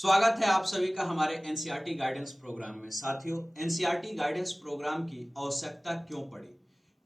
स्वागत है आप सभी का हमारे एनसीईआरटी गाइडेंस प्रोग्राम में। साथियों, एनसीईआरटी गाइडेंस प्रोग्राम की आवश्यकता क्यों पड़ी,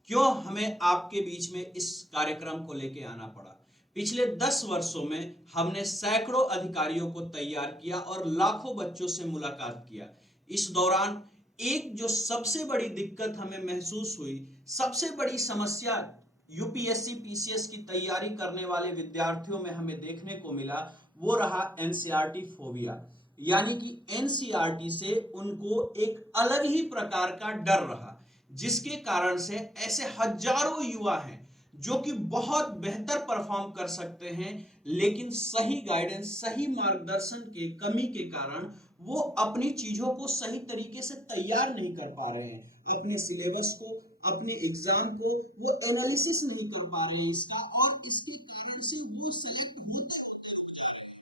क्यों हमें आपके बीच में इस कार्यक्रम को लेके आना पड़ा। पिछले 10 वर्षों में हमने सैकड़ों अधिकारियों को तैयार किया और लाखों बच्चों से मुलाकात किया। इस दौरान एक जो सबसे बड़ी दिक्कत हमें महसूस हुई, सबसे बड़ी समस्या यूपीएससी पीसीएस की तैयारी करने वाले विद्यार्थियों में हमें देखने को मिला, वो रहा एनसीईआरटी फोबिया। यानी कि एनसीईआरटी से उनको एक अलग ही प्रकार का डर रहा, जिसके कारण से ऐसे हजारों युवा हैं जो कि बहुत बेहतर परफॉर्म कर सकते हैं, लेकिन सही गाइडेंस, सही मार्गदर्शन के कमी के कारण वो अपनी चीजों को सही तरीके से तैयार नहीं कर पा रहे हैं। अपने सिलेबस को, अपने एग्जाम को वो एनालिसिस नहीं कर पा रहे हैं इसका, और इसके कारण से वो सेलेक्ट होते रुक जा रहे हैं।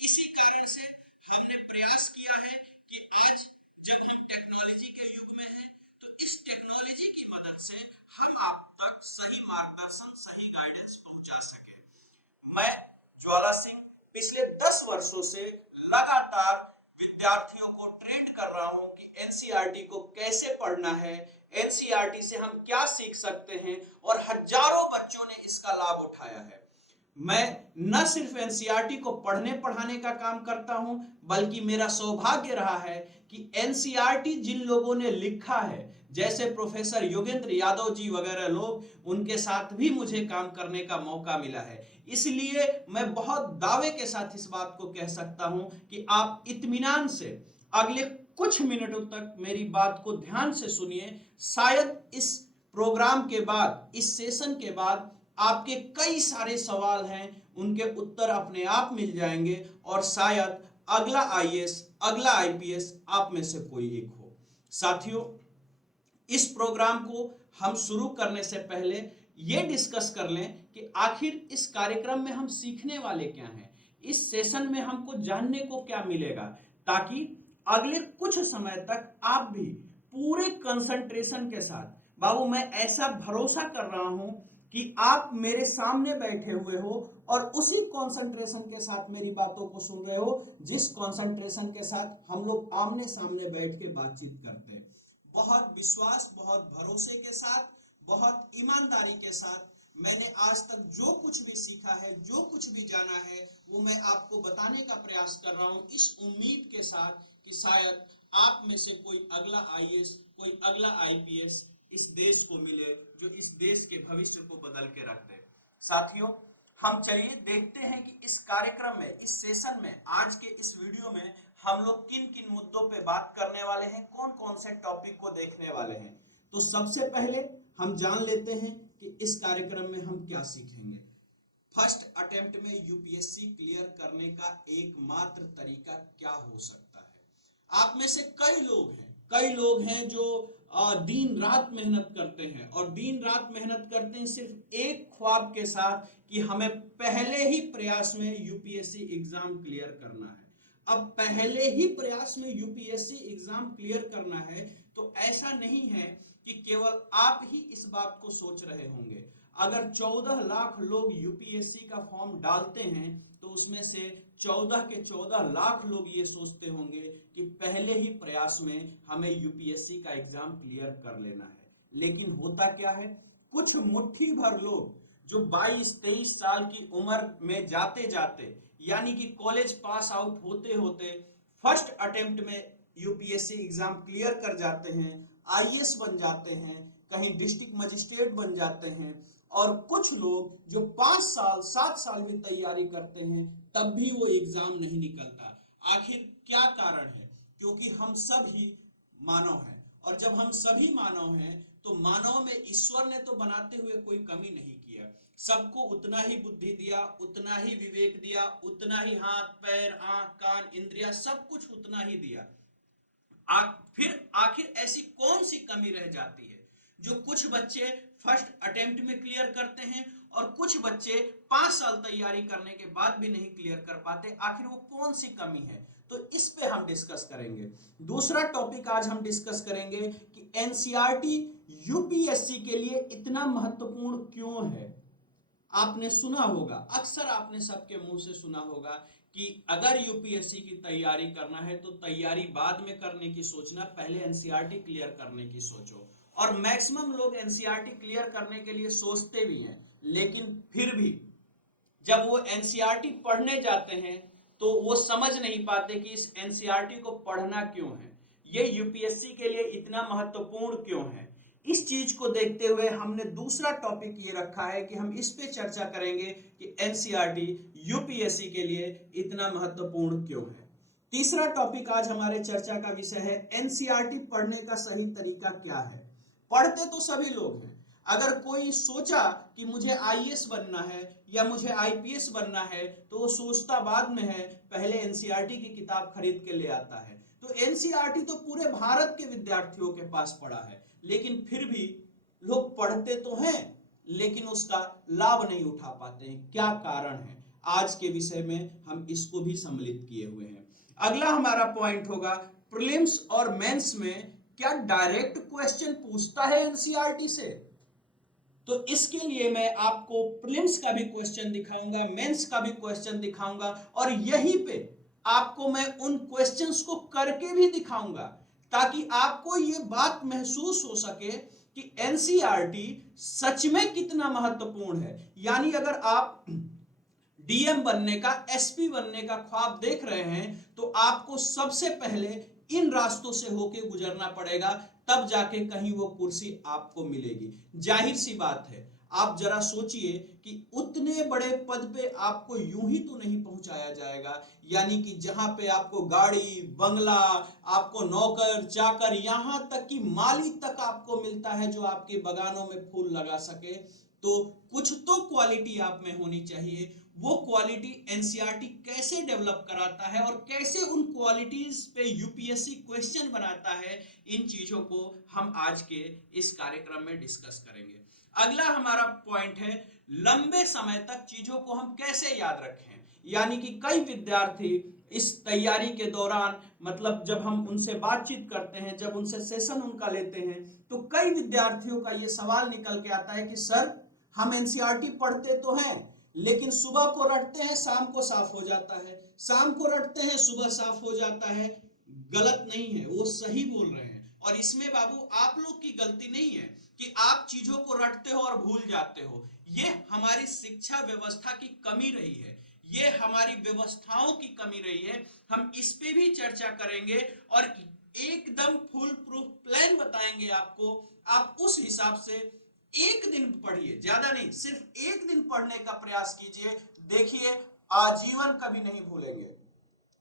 इसी कारण से हमने प्रयास किया है कि आज जब हम टेक्नोलॉजी के युग में हैं, तो इस टेक्नोलॉजी की मदद से हम आप तक सही मार्गदर्शन, सही गाइडेंस पहुंचा सके। मैं ज्वाला सिंह पिछले 10 वर्षों से लगातार विद्यार्थियों को ट्रेंड कर रहा हूं कि एनसीईआरटी को कैसे पढ़ना है, एनसीईआरटी से हम क्या सीख सकते हैं, और हजारों बच्चों ने इसका लाभ उठाया है। मैं न सिर्फ एनसीईआरटी को पढ़ने पढ़ाने का काम करता हूं, बल्कि मेरा सौभाग्य रहा है कि एनसीईआरटी जिन लोगों ने लिखा है, जैसे प्रोफेसर योगेंद्र यादव जी वगैरह लोग, उनके साथ भी मुझे काम करने का मौका मिला है। इसलिए मैं बहुत दावे के साथ इस बात को कह सकता हूं कि आप इत्मीनान से अगले कुछ मिनटों तक मेरी बात को ध्यान से सुनिए। शायद इस प्रोग्राम के बाद, इस सेशन के बाद आपके कई सारे सवाल हैं, उनके उत्तर अपने आप मिल जाएंगे, और शायद अगला आईएएस, अगला आईपीएस आप में से कोई एक हो। साथियों, इस प्रोग्राम को हम शुरू करने से पहले ये डिस्कस कर लें कि आखिर इस कार्यक्रम में हम सीखने वाले क्या हैं, इस सेशन में हमको जानने को क्या मिलेगा, ताकि अगले कुछ समय तक आप भी पूरे कंसंट्रेशन के साथ, बाबू मैं ऐसा भरोसा कर रहा हूं कि आप मेरे सामने बैठे हुए हो और उसी कंसंट्रेशन के साथ मेरी बातों को सुन रहे हो, जिस कंसंट्रेशन के साथ हम लोग आमने सामने बैठ के बातचीत करते हैं। बहुत विश्वास, बहुत भरोसे के साथ, बहुत ईमानदारी के साथ मैंने आज तक जो कुछ भी सीखा है, जो कुछ भी जाना है, वो मैं आपको बताने का प्रयास कर रहा हूं, इस उम्मीद के साथ कि शायद आप में से कोई अगला आईएएस, कोई अगला आईपीएस इस देश को मिले, जो इस देश के भविष्य को बदल के रख दे। साथियों, हम चलिए देखते हैं कि इस कार्यक्रम में, इस सेशन में, आज के इस वीडियो में हम लोग किन किन मुद्दों पे बात करने वाले हैं, कौन कौन से टॉपिक को देखने वाले हैं। तो सबसे पहले हम जान लेते हैं कि इस कार्यक्रम में हम क्या सीखेंगे। फर्स्ट अटेम्प्ट में यूपीएससी क्लियर करने का एकमात्र तरीका क्या हो सकता है। आप में से कई लोग हैं जो दिन रात मेहनत करते हैं, और दिन रात मेहनत करते हैं सिर्फ एक ख्वाब के साथ कि हमें पहले ही प्रयास में यूपीएससी एग्जाम क्लियर करना है। अब पहले ही प्रयास में यूपीएससी एग्जाम क्लियर करना है, तो ऐसा नहीं है कि केवल आप ही इस बात को सोच रहे होंगे। अगर 14 लाख लोग यूपीएससी का फॉर्म डालते हैं, तो उसमें से 14 के 14 लाख लोग ये सोचते होंगे कि पहले ही प्रयास में हमें यूपीएससी का एग्जाम क्लियर कर लेना है। लेकिन होता क्या है, कुछ मुट्ठी भर लोग जो 22-23 साल की उम्र में जाते जाते, यानी कि कॉलेज पास आउट होते होते फर्स्ट अटेम्प्ट में यूपीएससी एग्जाम क्लियर कर जाते हैं, आईएएस बन जाते हैं, कहीं डिस्ट्रिक्ट मजिस्ट्रेट बन जाते हैं, और कुछ लोग जो 5 साल 7 साल भी तैयारी करते हैं, तब भी वो एग्जाम नहीं निकलता। आखिर क्या कारण है? क्योंकि हम सब ही मानव हैं, और जब हम सभी मानव हैं, तो मानव में ईश्वर ने तो बनाते हुए कोई कमी नहीं किया। सबको उतना ही बुद्धि दिया, उतना ही विवेक दिया, उतना ही हाथ पैर आंख कान इंद्रिया सब कुछ उतना ही दिया। फिर आखिर ऐसी कौन सी कमी रह जाती है जो कुछ बच्चे फर्स्ट अटेम्प्ट में क्लियर करते हैं और कुछ बच्चे 5 साल तैयारी करने के बाद भी नहीं क्लियर कर पाते? आखिर वो कौन सी कमी है? तो इस पे हम डिस्कस करेंगे। दूसरा टॉपिक आज हम डिस्कस करेंगे कि एनसीईआरटी यूपीएससी के लिए इतना महत्वपूर्ण क्यों है। आपने सुना होगा, अक्सर आपने सबके मुंह से सुना होगा कि अगर यूपीएससी की तैयारी करना है तो तैयारी बाद में करने की सोचना, पहले एनसीईआरटी क्लियर करने की सोचो। और मैक्सिमम लोग एनसीईआरटी क्लियर करने के लिए सोचते भी हैं, लेकिन फिर भी जब वो एनसीईआरटी पढ़ने जाते हैं तो वो समझ नहीं पाते कि इस एनसीईआरटी को पढ़ना क्यों है, ये यूपीएससी के लिए इतना महत्वपूर्ण क्यों है। इस चीज को देखते हुए हमने दूसरा टॉपिक ये रखा है कि हम इस पे चर्चा करेंगे कि एनसीईआरटी यूपीएससी के लिए इतना महत्वपूर्ण क्यों है। तीसरा टॉपिक आज हमारे चर्चा का विषय है एनसीईआरटी पढ़ने का सही तरीका क्या है। पढ़ते तो सभी लोग हैं, अगर कोई सोचा कि मुझे आईएएस बनना है या मुझे आईपीएस बनना है तो वो सोचता बाद में है, पहले एनसीईआरटी की किताब खरीद के ले आता है। तो एनसीईआरटी तो पूरे भारत के विद्यार्थियों के पास पड़ा है, लेकिन फिर भी लोग पढ़ते तो हैं लेकिन उसका लाभ नहीं उठा पाते हैं। क्या कारण है, आज के विषय में हम इसको भी सम्मिलित किए हुए हैं। अगला हमारा पॉइंट होगा प्रीलिम्स और मेंस में क्या डायरेक्ट क्वेश्चन पूछता है एनसीईआरटी से। तो इसके लिए मैं आपको प्रीलिम्स का भी क्वेश्चन दिखाऊंगा, मेंस का भी क्वेश्चन दिखाऊंगा, और यहीं पे आपको मैं उन क्वेश्चंस को करके भी दिखाऊंगा ताकि आपको ये बात महसूस हो सके कि एनसीईआरटी सच में कितना महत्वपूर्ण है। यानी अगर आप डीएम बनने का, एसपी बनने का ख्वाब देख रहे हैं तो आपको सबसे पहले इन रास्तों से होके गुजरना पड़ेगा, तब जाके कहीं वो कुर्सी आपको मिलेगी। जाहिर सी बात है, आप जरा सोचिए कि उतने बड़े पद पे आपको यूं ही तो नहीं पहुंचाया जाएगा, यानी कि जहां पे आपको गाड़ी बंगला, आपको नौकर चाकर, यहां तक कि माली तक आपको मिलता है जो आपके बगानों में फूल लगा सके। तो कुछ तो क्वालिटी आप में होनी चाहिए। वो क्वालिटी एनसीईआरटी कैसे डेवलप कराता है और कैसे उन क्वालिटीज पे यूपीएससी क्वेश्चन बनाता है, इन चीजों को हम आज के इस कार्यक्रम में डिस्कस करेंगे। अगला हमारा पॉइंट है लंबे समय तक चीजों को हम कैसे याद रखें। यानी कि कई विद्यार्थी इस तैयारी के दौरान, मतलब जब हम उनसे बातचीत करते हैं, जब उनसे सेशन उनका लेते हैं, तो कई विद्यार्थियों का ये सवाल निकल के आता है कि सर हम एनसीईआरटी पढ़ते तो हैं लेकिन सुबह को रटते हैं शाम को साफ हो जाता है, शाम को रटते हैं सुबह साफ हो जाता है। गलत नहीं है, वो सही बोल रहे हैं। और इसमें बाबू आप लोग की गलती नहीं है कि आप चीजों को रटते हो और भूल जाते हो। ये हमारी शिक्षा व्यवस्था की कमी रही है, ये हमारी व्यवस्थाओं की कमी रही है। हम इस पे भी चर्चा करेंगे और एकदम फुल प्रूफ प्लान बताएंगे आपको। आप उस हिसाब से एक दिन पढ़िए, ज्यादा नहीं, सिर्फ एक दिन पढ़ने का प्रयास कीजिए, देखिए आजीवन कभी नहीं भूलेंगे।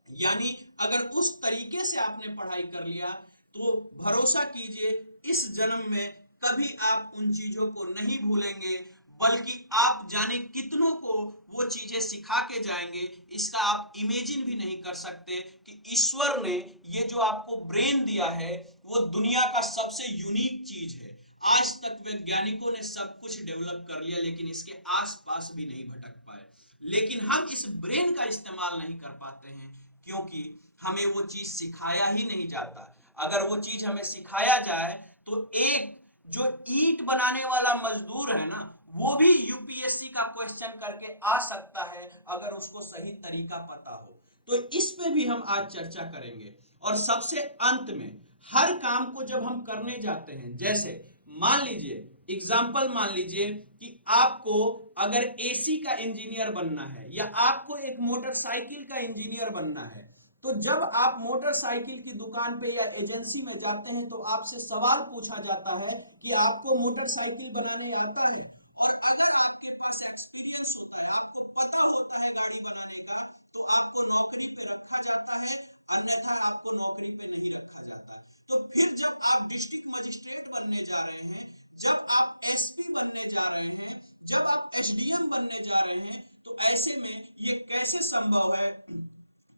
यानी अगर उस तरीके से आपने पढ़ाई कर लिया तो भरोसा कीजिए इस जन्म में कभी आप उन चीजों को नहीं भूलेंगे, बल्कि आप जाने कितनों को वो चीजें सिखा के जाएंगे। इसका आप इमेजिन भी नहीं कर सकते कि ईश्वर ने ये जो आपको ब्रेन दिया है वो दुनिया का सबसे यूनिक चीज है। आज तक वैज्ञानिकों ने सब कुछ डेवलप कर लिया लेकिन इसके आसपास भी नहीं भटक पाए, लेकिन हम इस ब्रेन का इस्तेमाल नहीं कर पाते हैं क्योंकि हमें वो चीज सिखाया ही नहीं जाता। अगर वो चीज हमें सिखाया जाए तो एक जो ईंट बनाने वाला मजदूर है ना, वो भी यूपीएससी का क्वेश्चन करके आ सकता है अगर उसको सही तरीका पता हो। तो इस पे भी हम आज चर्चा करेंगे। और सबसे अंत में हर काम को जब हम करने जाते हैं, जैसे मान लीजिए एग्जाम्पल, मान लीजिए कि आपको अगर एसी का इंजीनियर बनना है या आपको एक मोटरसाइकिल का इंजीनियर बनना है, तो जब आप मोटरसाइकिल की दुकान पे या एजेंसी में जाते हैं तो आपसे सवाल पूछा जाता है कि आपको मोटरसाइकिल बनाने आता है। और अगर आपके पास एक्सपीरियंस होता है, आपको पता होता है गाड़ी बनाने का, तो आपको नौकरी पे रखा जाता है, अन्यथा आपको नौकरी पे नहीं रखा जाता। तो फिर जब आप डिस्ट्रिक्ट मजिस्ट्रेट बनने जा रहे हैं, जब आप एसपी बनने जा रहे हैं, जब आप एसडीएम बनने जा रहे हैं, तो ऐसे में ये कैसे संभव है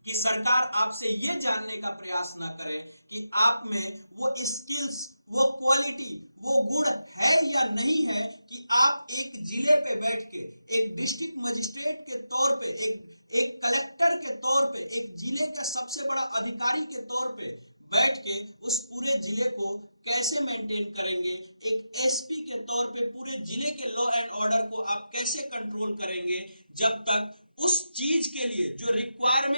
कि सरकार आपसे ये जानने का प्रयास ना करे कि आप में वो स्किल्स, वो क्वालिटी, वो गुण है या नहीं है कि आप एक जिले पे बैठ के एक डिस्ट्रिक्ट मजिस्ट्रेट के तौर पे, एक कलेक्टर के तौर पे, एक जिले का सबसे बड़ा अधिकारी के तौर पे बैठ के उस पूरे जिले को कैसे मेंटेन करेंगे, एक एसपी के तौर पे पूरे जिले के लॉ एंड ऑर्डर को आप कैसे कंट्रोल करेंगे, जब तक उस चीज के लिए जो रिक्वायरमेंट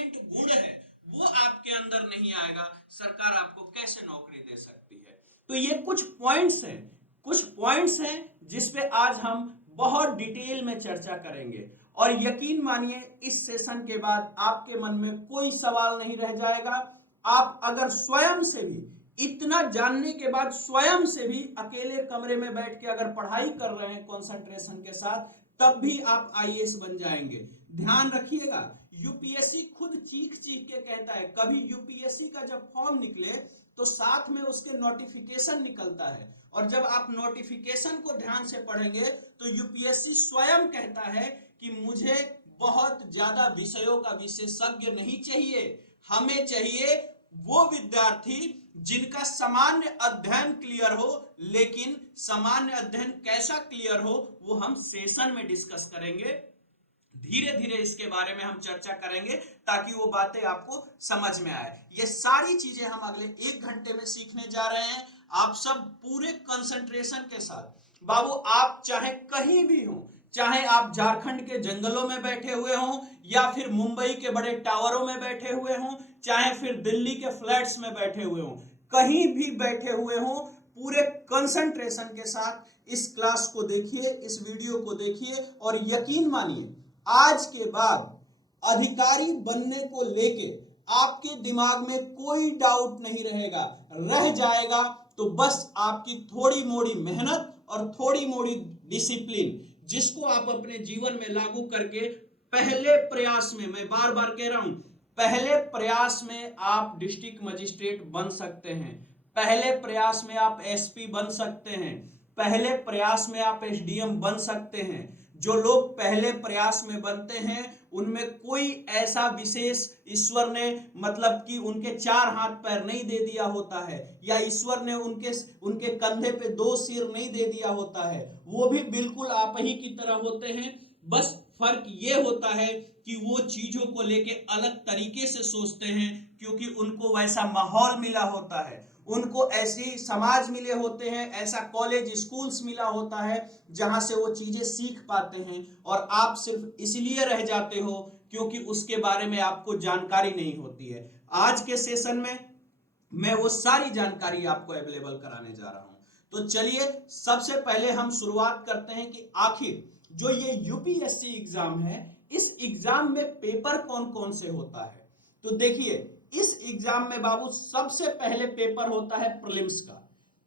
अगर नहीं आएगा सरकार आपको कैसे नौकरी दे सकती है। तो ये कुछ पॉइंट्स हैं जिस पे आज हम बहुत डिटेल में चर्चा करेंगे और यकीन मानिए इस सेशन के बाद आपके मन में कोई सवाल नहीं रह जाएगा। आप अगर स्वयं से भी इतना जानने के बाद स्वयं से भी अकेले कमरे में बैठ के अगर पढ़ाई कर रहे हैं कंसंट्रेशन के साथ, तब भी आप आईएएस बन जाएंगे। ध्यान रखिएगा, यूपीएससी खुद चीख चीख के कहता है, कभी यूपीएससी का जब फॉर्म निकले तो साथ में उसके नोटिफिकेशन निकलता है, और जब आप नोटिफिकेशन को ध्यान से पढ़ेंगे तो यूपीएससी स्वयं कहता है कि मुझे बहुत ज्यादा विषयों का विशेषज्ञ नहीं चाहिए, हमें चाहिए वो विद्यार्थी जिनका सामान्य अध्ययन क्लियर हो। लेकिन सामान्य अध्ययन कैसा क्लियर हो वो हम सेशन में डिस्कस करेंगे, धीरे धीरे इसके बारे में हम चर्चा करेंगे ताकि वो बातें आपको समझ में आए। ये सारी चीजें हम अगले 1 घंटे में सीखने जा रहे हैं, आप सब पूरे कंसंट्रेशन के साथ। बाबू आप चाहे कहीं भी हो, चाहे आप झारखंड के जंगलों में बैठे हुए हों या फिर मुंबई के बड़े टावरों में बैठे हुए हों, चाहे फिर दिल्ली के फ्लैट्स में बैठे हुए हों, कहीं भी बैठे हुए हों, पूरे कंसंट्रेशन के साथ इस क्लास को देखिए, इस वीडियो को देखिए और यकीन मानिए आज के बाद अधिकारी बनने को लेके आपके दिमाग में कोई डाउट नहीं रहेगा। रह जाएगा तो बस आपकी थोड़ी मोड़ी मेहनत और थोड़ी मोड़ी डिसिप्लिन, जिसको आप अपने जीवन में लागू करके पहले प्रयास में, मैं बार बार कह रहा हूं, पहले प्रयास में आप डिस्ट्रिक्ट मजिस्ट्रेट बन सकते हैं, पहले प्रयास में आप एसपी बन सकते हैं, पहले प्रयास में आप एसडीएम बन सकते हैं। जो लोग पहले प्रयास में बनते हैं उनमें कोई ऐसा विशेष ईश्वर ने मतलब कि उनके 4 हाथ पैर नहीं दे दिया होता है, या ईश्वर ने उनके कंधे पे 2 सिर नहीं दे दिया होता है, वो भी बिल्कुल आप ही की तरह होते हैं। बस फर्क ये होता है कि वो चीजों को लेके अलग तरीके से सोचते हैं, क्योंकि उनको वैसा माहौल मिला होता है, उनको ऐसी समाज मिले होते हैं, ऐसा कॉलेज स्कूल्स मिला होता है जहां से वो चीजें सीख पाते हैं, और आप सिर्फ इसलिए रह जाते हो क्योंकि उसके बारे में आपको जानकारी नहीं होती है। आज के सेशन में मैं वो सारी जानकारी आपको अवेलेबल कराने जा रहा हूं। तो चलिए सबसे पहले हम शुरुआत करते हैं कि आखिर जो ये यूपीएससी एग्जाम है, इस एग्जाम में पेपर कौन कौन से होता है। तो देखिए इस एग्जाम में बाबू सबसे पहले पेपर होता है प्रीलिम्स का।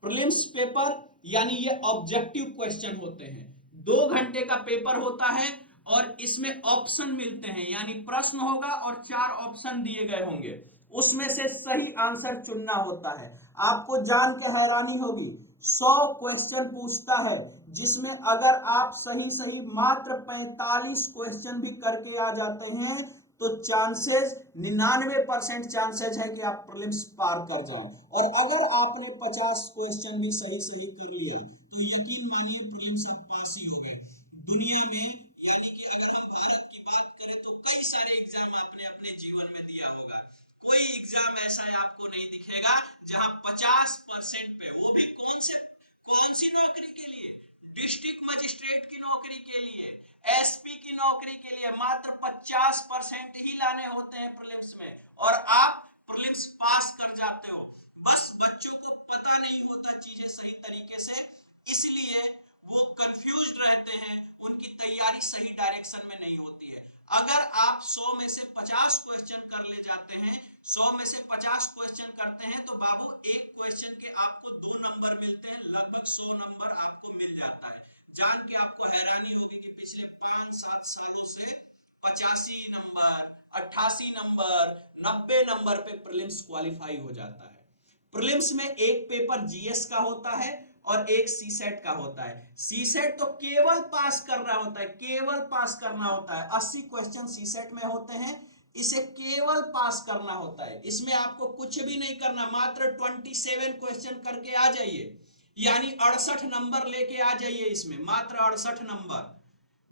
प्रीलिम्स पेपर यानी ये ऑब्जेक्टिव क्वेश्चन होते हैं, 2 घंटे का पेपर होता है और इसमें ऑप्शन मिलते हैं, यानी प्रश्न होगा और 4 ऑप्शन दिए गए होंगे, उसमें से सही आंसर चुनना होता है। आपको जान के हैरानी होगी, 100 क्वेश्चन पूछता है जिसमें अगर आप सही मात्र 45 क्वेश्चन भी करके आ जाते हैं तो चांसेस 99% चांसेस है कि आप प्रीलिम्स पार कर जाएं, और अगर आपने 50 क्वेश्चन भी सही कर लिया तो यकीन मानिए प्रीलिम्स आप पास ही हो गए। दुनिया में यानी कि अगर हम भारत की बात करें तो कई सारे एग्जाम आपने अपने जीवन में दिया होगा, कोई एग्जाम ऐसा आपको नहीं दिखेगा जहां 50% पे, वो भी कौन सी नौकरी के लिए, डिस्ट्रिक्ट मजिस्ट्रेट की नौकरी के लिए, एसपी की नौकरी के लिए मात्र 50% ही लाने होते हैं प्रीलिम्स में, और आप प्रीलिम्स पास कर जाते हो। बस बच्चों को पता नहीं होता चीजें सही तरीके से, इसलिए वो कंफ्यूज्ड रहते हैं, उनकी तैयारी सही डायरेक्शन में नहीं होती है। अगर आप 100 में से 50 क्वेश्चन कर ले जाते हैं, 100 में से 50 क्वेश्चन करते हैं तो बाबू एक क्वेश्चन के आपको 2 नंबर मिलते हैं, लगभग 100 नंबर आपको मिल जाता है। जान के आपको हैरानी होगी कि पिछले 5-7 सालों से 85 नंबर, 88 नंबर, 90 नंबर पे प्रीलिम्स क्वालिफाई हो जाता है। प्रीलिम्स में एक पेपर जीएस का होता है और एक सीसेट का होता है। सीसेट तो केवल पास करना होता है, केवल पास करना होता है, 80 क्वेश्चन सीसेट में होते हैं, इसे केवल पास करना होता है, इसमें आपको कुछ भी नहीं करना, मात्र 27 क्वेश्चन करके आ जाइए, यानी 68 नंबर लेके आ जाइए, इसमें मात्र 68 नंबर,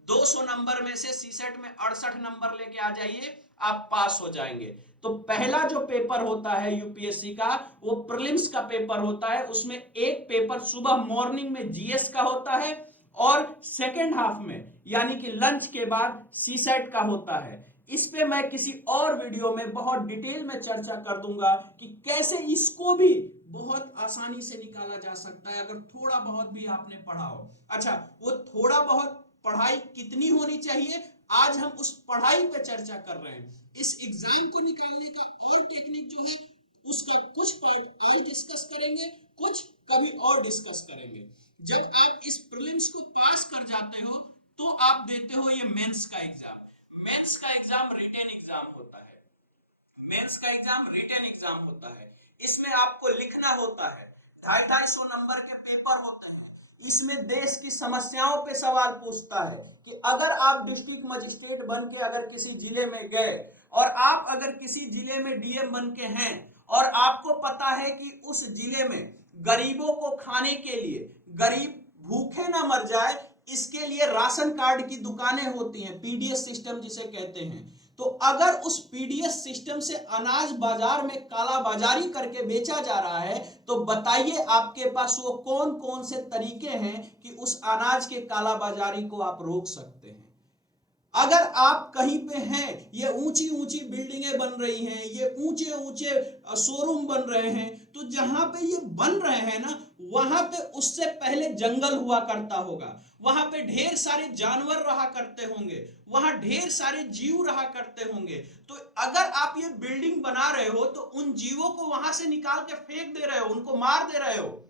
200 नंबर में से सीसेट में 68 नंबर लेके आ जाइए, आप पास हो जाएंगे। तो पहला जो पेपर होता है यूपीएससी का वो प्रीलिम्स का पेपर होता है, उसमें एक पेपर सुबह मॉर्निंग में जीएस का होता है और सेकेंड हाफ में यानी कि लंच के बाद सीसेट का होता है। इस पे मैं किसी और वीडियो में बहुत डिटेल में चर्चा कर दूंगा कि कैसे इसको भी बहुत आसानी से निकाला जा सकता है अगर थोड़ा बहुत भी आपने पढ़ा हो। अच्छा, वो थोड़ा बहुत पढ़ाई कितनी होनी चाहिए, आज हम उस पढ़ाई पे चर्चा कर रहे हैं। इस एग्जाम को निकालने का और टेक्निक जो है उसका कुछ पॉइंट और डिस्कस करेंगे, कुछ कभी और डिस्कस करेंगे। जब आप इस प्रीलिम्स को पास कर जाते हो तो आप देते हो ये मेंस का एग्जाम। मेंस का एग्जाम रिटन एग्जाम होता है। मेंस का एग्जाम रिटन एग्जाम होता है। इसमें आपको लिखना होता है, 250-250 नंबर के पेपर होते हैं। इसमें देश की समस्याओं पे सवाल पूछता है कि अगर आप डिस्ट्रिक्ट मजिस्ट्रेट बन के अगर किसी जिले में गए और आप अगर किसी जिले में डीएम बन के हैं और आपको पता है कि उस जिले में गरीबों को खाने के लिए, गरीब भूखे ना मर जाए, इसके लिए राशन कार्ड की दुकानें होती हैं, पीडीएस सिस्टम जिसे कहते हैं। तो अगर उस पीडीएस सिस्टम से अनाज बाजार में काला बाजारी करके बेचा जा रहा है तो बताइए आपके पास वो कौन कौन से तरीके हैं कि उस अनाज के काला बाजारी को आप रोक सकते हैं। अगर आप कहीं पे हैं, ये ऊंची ऊंची बिल्डिंगें बन रही हैं, ये ऊंचे ऊंचे शोरूम बन रहे हैं, तो जहां पे ये बन रहे हैं ना, वहां पे उससे पहले जंगल हुआ करता होगा, वहां पे ढेर सारे जानवर रहा करते होंगे, वहां ढेर सारे जीव रहा करते होंगे। तो अगर आप ये बिल्डिंग बना रहे हो तो उन जीवों को वहां से निकाल के फेंक दे रहे हो, उनको मार दे रहे हो।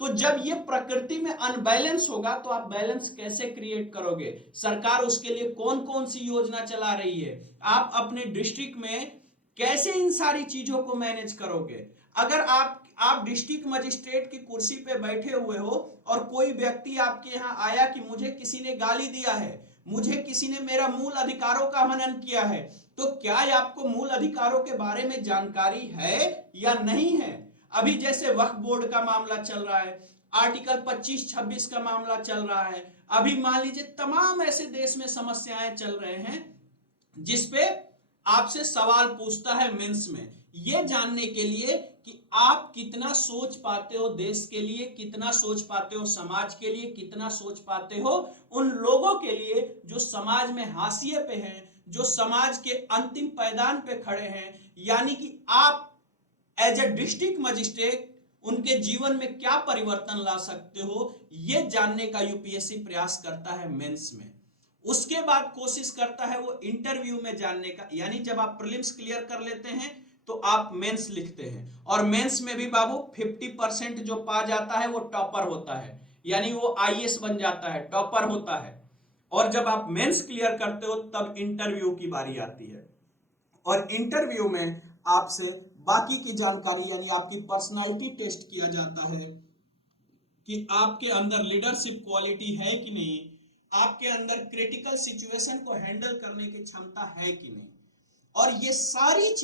तो जब ये प्रकृति में अनबैलेंस होगा तो आप बैलेंस कैसे क्रिएट करोगे? सरकार उसके लिए कौन कौन सी योजना चला रही है, आप अपने डिस्ट्रिक्ट में कैसे इन सारी चीजों को मैनेज करोगे? अगर आप डिस्ट्रिक्ट मजिस्ट्रेट की कुर्सी पे बैठे हुए हो और कोई व्यक्ति आपके यहाँ आया कि मुझे किसी ने गाली दिया है, मुझे किसी ने मेरा मूल अधिकारों का हनन किया है, तो क्या आपको मूल अधिकारों के बारे में जानकारी है या नहीं है? अभी जैसे वक्फ बोर्ड का मामला चल रहा है, आर्टिकल 25-26 का मामला चल रहा है, अभी मान लीजिए तमाम ऐसे देश में समस्याएं चल रहे हैं जिसपे आपसे सवाल पूछता है मेंस में, ये जानने के लिए कि आप कितना सोच पाते हो देश के लिए, कितना सोच पाते हो समाज के लिए, कितना सोच पाते हो उन लोगों के लिए जो समाज में हाशिए पे हैं, जो समाज के अंतिम पायदान पे खड़े हैं। यानी कि आप एज ए डिस्ट्रिक्ट मजिस्ट्रेट उनके जीवन में क्या परिवर्तन ला सकते हो, यह जानने का यूपीएससी प्रयास करता है मेंस में। उसके बाद कोशिश करता है वो इंटरव्यू में जानने का, यानी जब आप प्रीलिम्स क्लियर कर लेते हैं तो आप मेंस लिखते हैं, और मेंस में भी बाबू 50% जो पा जाता है वो टॉपर होता है, यानी वो आईएएस बन जाता है, टॉपर होता है। और जब आप मेंस क्लियर करते हो तब इंटरव्यू की बारी आती है, और इंटरव्यू में आपसे बाकी की जानकारी यानी आपकी पर्सनालिटी टेस्ट किया जाता है कि आपके अंदर लीडरशिप क्वालिटी है कि नहीं, आपके अंदर क्रिटिकल सिचुएशन को हैंडल करने की क्षमता है कि नहीं। और ये सारी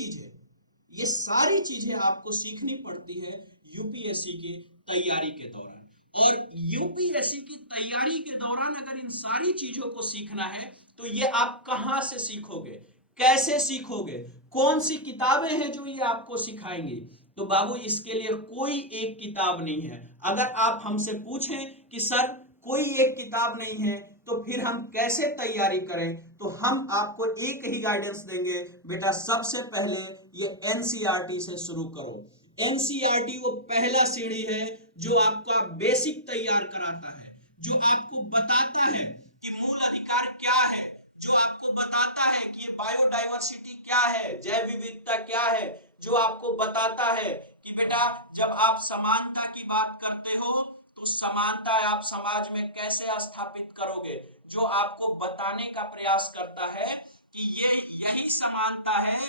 चीजें आपको सीखनी पड़ती है यूपीएससी की तैयारी के दौरान। और यूपीएससी की तैयारी के दौरान अगर इन सारी चीजों को सीखना है तो ये आप कहां से सीखोगे, कैसे सीखोगे, कौन सी किताबें हैं जो ये आपको सिखाएंगी? तो बाबू इसके लिए कोई एक किताब नहीं है। अगर आप हमसे पूछें कि सर कोई एक किताब नहीं है तो फिर हम कैसे तैयारी करें, तो हम आपको एक ही गाइडेंस देंगे, बेटा सबसे पहले ये एनसीईआरटी से शुरू करो। एनसीईआरटी वो पहला सीढ़ी है जो आपका बेसिक तैयार कराता है, जो आपको बताता है कि मूल अधिकार क्या है, जो आपको बताता है कि ये बायोडाइवर्सिटी क्या है, जैव विविधता क्या है, जो आपको बताता है कि बेटा जब आप समानता की बात करते हो तो समानता आप समाज में कैसे स्थापित करोगे, जो आपको बताने का प्रयास करता है कि ये यही समानता है।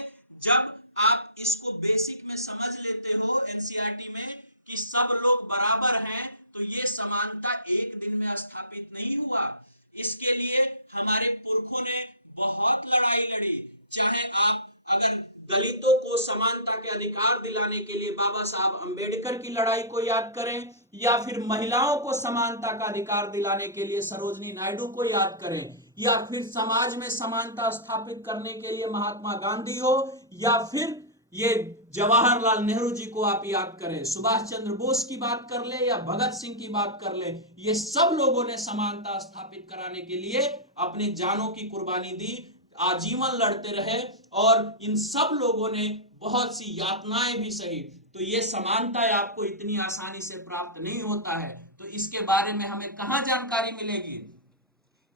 जब आप इसको बेसिक में समझ लेते हो एनसीईआरटी में कि सब लोग बराबर हैं, तो ये समानता एक दिन में स्थापित नहीं हुआ। इसके लिए हमारे पुरखों ने बहुत लड़ाई लड़ी। चाहे आप अगर दलितों को समानता के अधिकार दिलाने के लिए बाबा साहब अंबेडकर की लड़ाई को याद करें, या फिर महिलाओं को समानता का अधिकार दिलाने के लिए सरोजनी नायडू को याद करें, या फिर समाज में समानता स्थापित करने के लिए महात्मा गांधी हो, या फिर ये जवाहरलाल नेहरू जी को आप याद करें, सुभाष चंद्र बोस की बात कर ले या भगत सिंह की बात कर ले, ये सब लोगों ने समानता स्थापित कराने के लिए अपनी जानों की कुर्बानी दी। आजीवन लड़ते रहे और इन सब लोगों ने बहुत सी यातनाएं भी सही। तो ये समानता आपको इतनी आसानी से प्राप्त नहीं होता है, तो इसके बारे में हमें कहाँ जानकारी मिलेगी?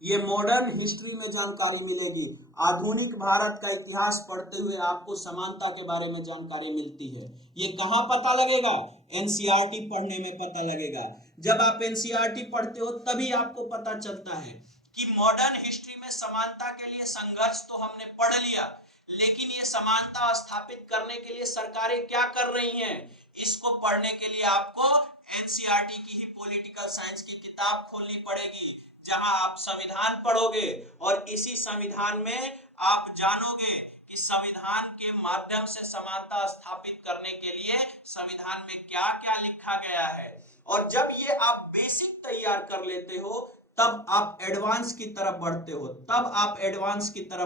ये मॉडर्न हिस्ट्री में जानकारी मिलेगी। आधुनिक भारत का इतिहास पढ़ते हुए आपको समानता के बारे में जानकारी मिलती है। ये कहाँ पता लगेगा? एनसीईआरटी पढ़ने में पता लगेगा। जब आप एनसीईआरटी पढ़ते हो तभी आपको पता चलता है कि मॉडर्न हिस्ट्री में समानता के लिए संघर्ष तो हमने पढ़ लिया, लेकिन ये समानता स्थापित करने के लिए सरकारें क्या कर रही हैं, इसको पढ़ने के लिए आपको एनसीईआरटी की ही पॉलिटिकल साइंस की किताब खोलनी पड़ेगी, जहां आप संविधान पढ़ोगे और इसी संविधान में आप जानोगे कि संविधान के माध्यम से समानता स्थापित करने के लिए संविधान में क्या क्या लिखा गया है। और जब ये आप बेसिक तैयार कर लेते हो तब आप एडवांस की तरफ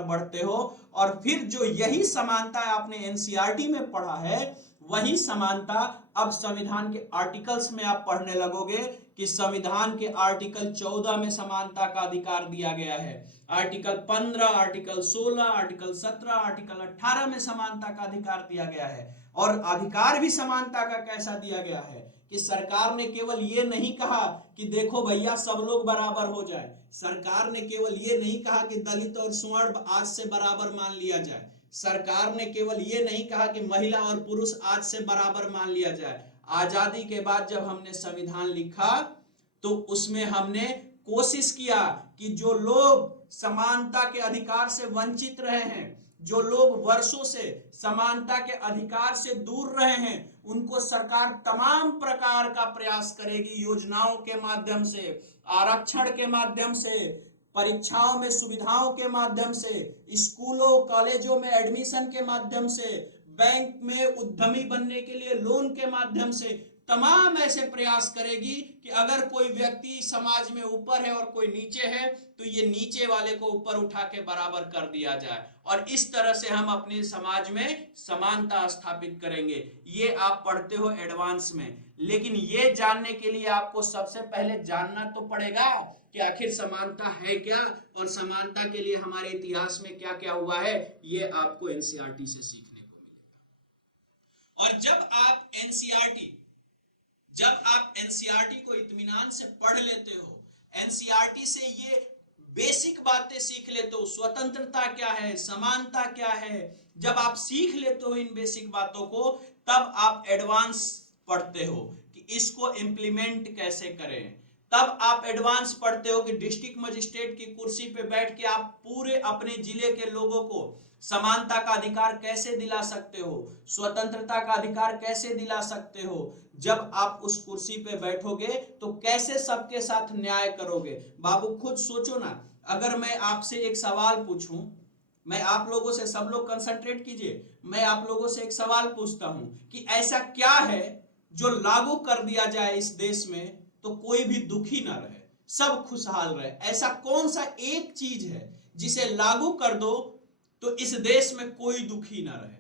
बढ़ते हो और फिर जो यही समानता आपने एनसीईआरटी में पढ़ा है वही समानता अब संविधान के आर्टिकल्स में आप पढ़ने लगोगे कि संविधान के आर्टिकल 14 में समानता का अधिकार दिया गया है, आर्टिकल 15, आर्टिकल 16, आर्टिकल 17, आर्टिकल 18 में समानता का अधिकार दिया गया है। और अधिकार भी समानता का कैसा दिया गया है कि सरकार ने केवल ये नहीं कहा कि देखो भैया सब लोग बराबर हो जाए, सरकार ने केवल ये नहीं कहा कि दलित और स्वर्ण आज से बराबर मान लिया जाए, सरकार ने केवल ये नहीं कहा कि महिला और पुरुष आज से बराबर मान लिया जाए। आजादी के बाद जब हमने संविधान लिखा तो उसमें हमने कोशिश किया कि जो लोग समानता के अधिकार से वंचित रहे हैं, जो लोग वर्षों से समानता के अधिकार से दूर रहे हैं, उनको सरकार तमाम प्रकार का प्रयास करेगी, योजनाओं के माध्यम से, आरक्षण के माध्यम से, परीक्षाओं में सुविधाओं के माध्यम से, स्कूलों कॉलेजों में एडमिशन के माध्यम से, बैंक में उद्यमी बनने के लिए लोन के माध्यम से, तमाम ऐसे प्रयास करेगी कि अगर कोई व्यक्ति समाज में ऊपर है और कोई नीचे है तो ये नीचे वाले को ऊपर उठा के बराबर कर दिया जाए और इस तरह से हम अपने समाज में समानता स्थापित करेंगे। ये आप पढ़ते हो एडवांस में, लेकिन ये जानने के लिए आपको सबसे पहले जानना तो पड़ेगा कि आखिर समानता है क्या और समानता के लिए हमारे इतिहास में क्या क्या हुआ है। ये आपको एनसीईआरटी से सीखने को मिलेगा। और जब आप एनसीईआरटी को इत्मीनान से पढ़ लेते हो, एनसीईआरटी से ये बेसिक बातें सीख लेते हो, स्वतंत्रता क्या है, समानता क्या है, जब आप सीख लेते हो इन बेसिक बातों को तब आप एडवांस पढ़ते हो कि इसको इंप्लीमेंट कैसे करें। तब आप एडवांस पढ़ते हो कि डिस्ट्रिक्ट मजिस्ट्रेट की कुर्सी पे बैठ के आप पूरे अपने जिले के लोगों को समानता का अधिकार कैसे दिला सकते हो, स्वतंत्रता का अधिकार कैसे दिला सकते हो। जब आप उस कुर्सी पे बैठोगे तो कैसे सबके साथ न्याय करोगे। बाबू खुद सोचो ना, अगर मैं आपसे एक सवाल पूछूं, मैं आप लोगों से, सब लोग कंसंट्रेट कीजिए, मैं आप लोगों से एक सवाल पूछता हूं कि ऐसा क्या है जो लागू कर दिया जाए इस देश में तो कोई भी दुखी ना रहे, सब खुशहाल रहे। ऐसा कौन सा एक चीज है जिसे लागू कर दो तो इस देश में कोई दुखी ना रहे?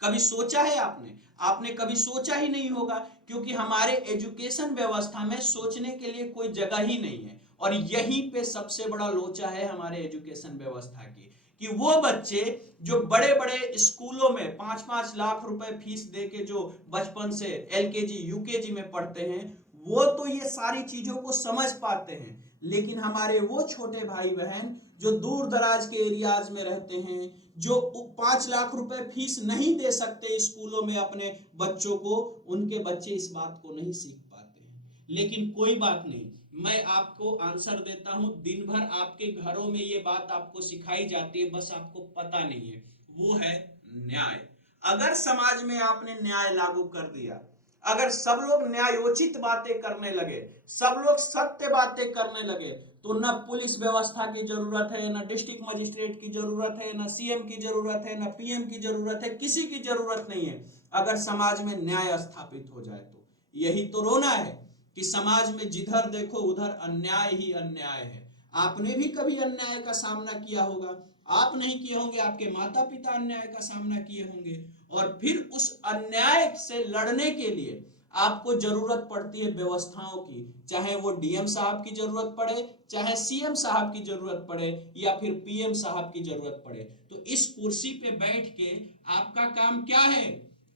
कभी सोचा है आपने? आपने कभी सोचा ही नहीं होगा, क्योंकि हमारे एजुकेशन व्यवस्था में सोचने के लिए कोई जगह ही नहीं है। और यहीं पे सबसे बड़ा लोचा है हमारे एजुकेशन व्यवस्था की कि वो बच्चे जो बड़े बड़े स्कूलों में 5-5 लाख रुपए फीस देके जो बचपन से एलकेजी यूकेजी में पढ़ते हैं, वो तो ये सारी चीजों को समझ पाते हैं, लेकिन हमारे वो छोटे भाई बहन जो दूर दराज के एरियाज में रहते हैं, जो 5 लाख रुपए फीस नहीं दे सकते स्कूलों में अपने बच्चों को, उनके बच्चे इस बात को नहीं सीख पाते हैं। लेकिन कोई बात नहीं, मैं आपको आंसर देता हूं। दिन भर आपके घरों में ये बात आपको सिखाई जाती है, बस आपको पता नहीं है। वो है न्याय। अगर समाज में आपने न्याय लागू कर दिया, अगर सब लोग न्यायोचित बातें करने लगे, सब लोग सत्य बातें करने लगे, तो न पुलिस व्यवस्था की जरूरत है, न डिस्ट्रिक्ट मजिस्ट्रेट की जरूरत है, न सीएम की जरूरत है, न पीएम की जरूरत है, किसी की जरूरत नहीं है। अगर समाज में न्याय स्थापित हो जाए तो यही तो रोना है कि समाज में जिधर देखो उधर अन्याय ही अन्याय है। आपने भी कभी अन्याय का सामना किया होगा, आप नहीं किए होंगे, आपके माता पिता अन्याय का सामना किए होंगे, और फिर उस अन्याय से लड़ने के लिए आपको जरूरत पड़ती है व्यवस्थाओं की, चाहे वो डीएम साहब की जरूरत पड़े, चाहे सीएम साहब की जरूरत पड़े, या फिर पीएम साहब की जरूरत पड़े। तो इस कुर्सी पे बैठ के आपका काम क्या है?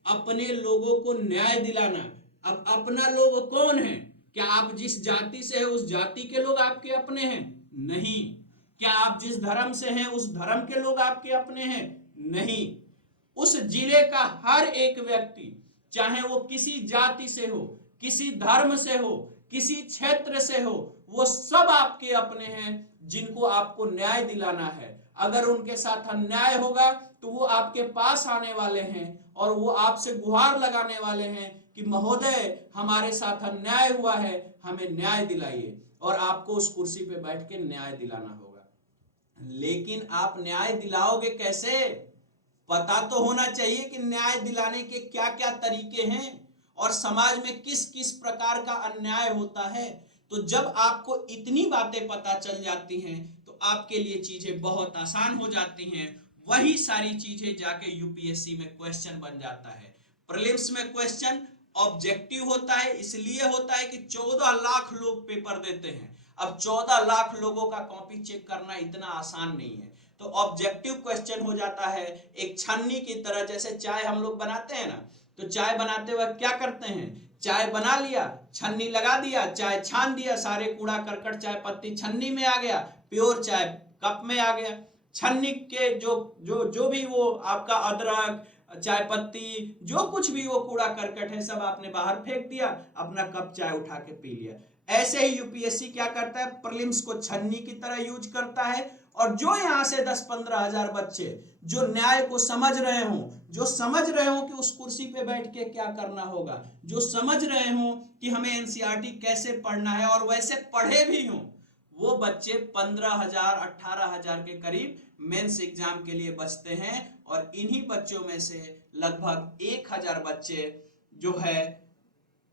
अपने लोगों को न्याय दिलाना। अब अपना लोग कौन है? क्या आप जिस जाति से है उस जाति के लोग आपके अपने हैं? नहीं। क्या आप जिस धर्म से हैं उस धर्म के लोग आपके अपने हैं? नहीं। उस जिले का हर एक व्यक्ति, चाहे वो किसी जाति से हो, किसी धर्म से हो, किसी क्षेत्र से हो, वो सब आपके अपने हैं जिनको आपको न्याय दिलाना है। अगर उनके साथ अन्याय होगा तो वो आपके पास आने वाले हैं और वो आपसे गुहार लगाने वाले हैं कि महोदय हमारे साथ अन्याय हुआ है, हमें न्याय दिलाइए, और आपको उस कुर्सी पे बैठ के न्याय दिलाना होगा। लेकिन आप न्याय दिलाओगे कैसे? पता तो होना चाहिए कि न्याय दिलाने के क्या क्या तरीके हैं और समाज में किस किस प्रकार का अन्याय होता है। तो जब आपको इतनी बातें पता चल जाती हैं तो आपके लिए चीजें बहुत आसान हो जाती हैं। वही सारी चीजें जाके यूपीएससी में क्वेश्चन बन जाता है। प्रीलिम्स में क्वेश्चन ऑब्जेक्टिव होता है, इसलिए होता है कि 14 लाख लोग पेपर देते हैं। अब 14 लाख लोगों का कॉपी चेक करना इतना आसान नहीं है, तो ऑब्जेक्टिव क्वेश्चन हो जाता है एक छन्नी की तरह। जैसे चाय हम लोग बनाते हैं ना, तो चाय बनाते वक्त क्या करते हैं? चाय बना लिया, छन्नी लगा दिया, चाय छान दिया, सारे कूड़ा करकट चाय पत्ती छन्नी में आ गया, प्योर चाय कप में आ गया। छन्नी के जो जो जो भी वो आपका अदरक, चाय पत्ती, जो कुछ भी वो कूड़ा करकट है सब आपने बाहर फेंक दिया, अपना कप चाय उठा के पी लिया। ऐसे ही यूपीएससी क्या करता है? प्रीलिम्स को छन्नी की तरह यूज करता है, और जो यहां से 10-15 हजार बच्चे जो न्याय को समझ रहे हो, जो समझ रहे हो कि उस कुर्सी पे बैठ के क्या करना होगा, जो समझ रहे हो कि हमें एनसीईआरटी कैसे पढ़ना है और वैसे पढ़े भी हो, वो बच्चे 15,000 18,000 के करीब मेंस एग्जाम के लिए बचते हैं। और इन्हीं बच्चों में से लगभग 1,000 बच्चे जो है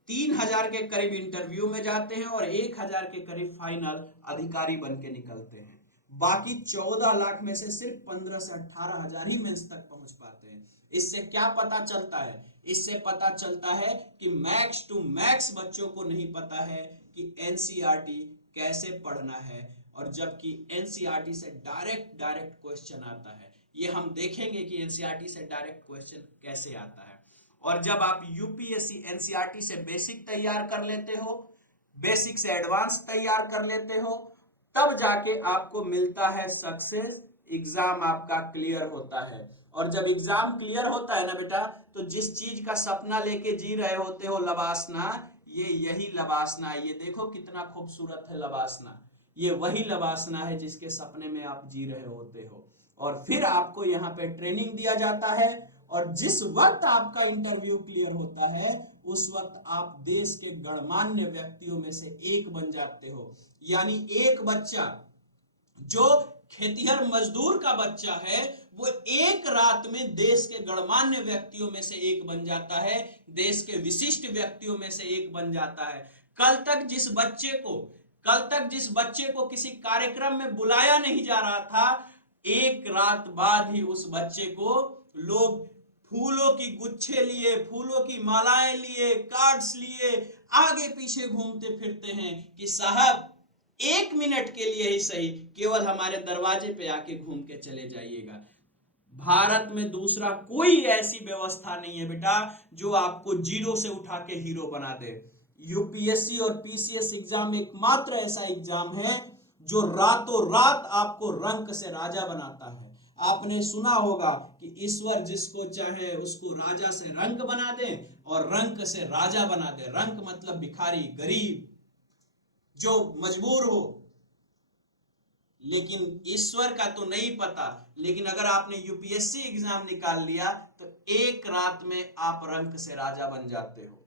3,000 के करीब इंटरव्यू में जाते हैं और 1,000 के करीब फाइनल अधिकारी बन के निकलते हैं। बाकी 14 लाख में से सिर्फ 15 से 18,000 ही मेंस तक पहुंच पाते हैं। इससे क्या पता चलता है? इससे पता चलता है कि मैक्स टू मैक्स बच्चों को नहीं पता है कि एनसीईआरटी कैसे पढ़ना है, और जबकि एनसीईआरटी से डायरेक्ट क्वेश्चन आता है। ये हम देखेंगे कि एनसीईआरटी से डायरेक्ट क्वेश्चन कैसे आता है। और जब आप यूपीएससी एनसीईआरटी से बेसिक तैयार कर लेते हो, बेसिक से एडवांस तैयार कर लेते हो, तब जाके आपको मिलता है सक्सेस, एग्जाम आपका क्लियर होता है। और जब एग्जाम क्लियर होता है ना बेटा, तो जिस चीज का सपना लेके जी रहे होते हो लबासना, ये यही लबासना है। ये देखो कितना खूबसूरत है लबासना, ये वही लबासना है जिसके सपने में आप जी रहे होते हो। और फिर आपको यहाँ पे ट्रेनिंग दिया जाता है, और जिस वक्त आपका इंटरव्यू क्लियर होता है उस वक्त आप देश के गणमान्य व्यक्तियों में से एक बन जाते हो। यानी एक बच्चा जो खेतिहर मजदूर का बच्चा है वो एक रात में देश के गणमान्य व्यक्तियों में से एक बन जाता है, देश के विशिष्ट व्यक्तियों में से एक बन जाता है। कल तक जिस बच्चे को किसी कार्यक्रम में बुलाया नहीं जा रहा था, एक रात बाद ही उस बच्चे को लोग फूलों की गुच्छे लिए, फूलों की मालाएं लिए, कार्ड्स लिए आगे पीछे घूमते फिरते हैं कि साहब 1 मिनट के लिए ही सही केवल हमारे दरवाजे पे आके घूम के चले जाइएगा। भारत में दूसरा कोई ऐसी व्यवस्था नहीं है बेटा जो आपको जीरो से उठा के हीरो बना दे। यूपीएससी और पीसीएस एग्जाम एकमात्र ऐसा एग्जाम है जो रातों रात आपको रंक से राजा बनाता है। आपने सुना होगा कि ईश्वर जिसको चाहे उसको राजा से रंक बना दे और रंक से राजा बना दे। रंक मतलब भिखारी, गरीब, जो मजबूर हो। लेकिन ईश्वर का तो नहीं पता, लेकिन अगर आपने यूपीएससी एग्जाम निकाल लिया तो एक रात में आप रंक से राजा बन जाते हो।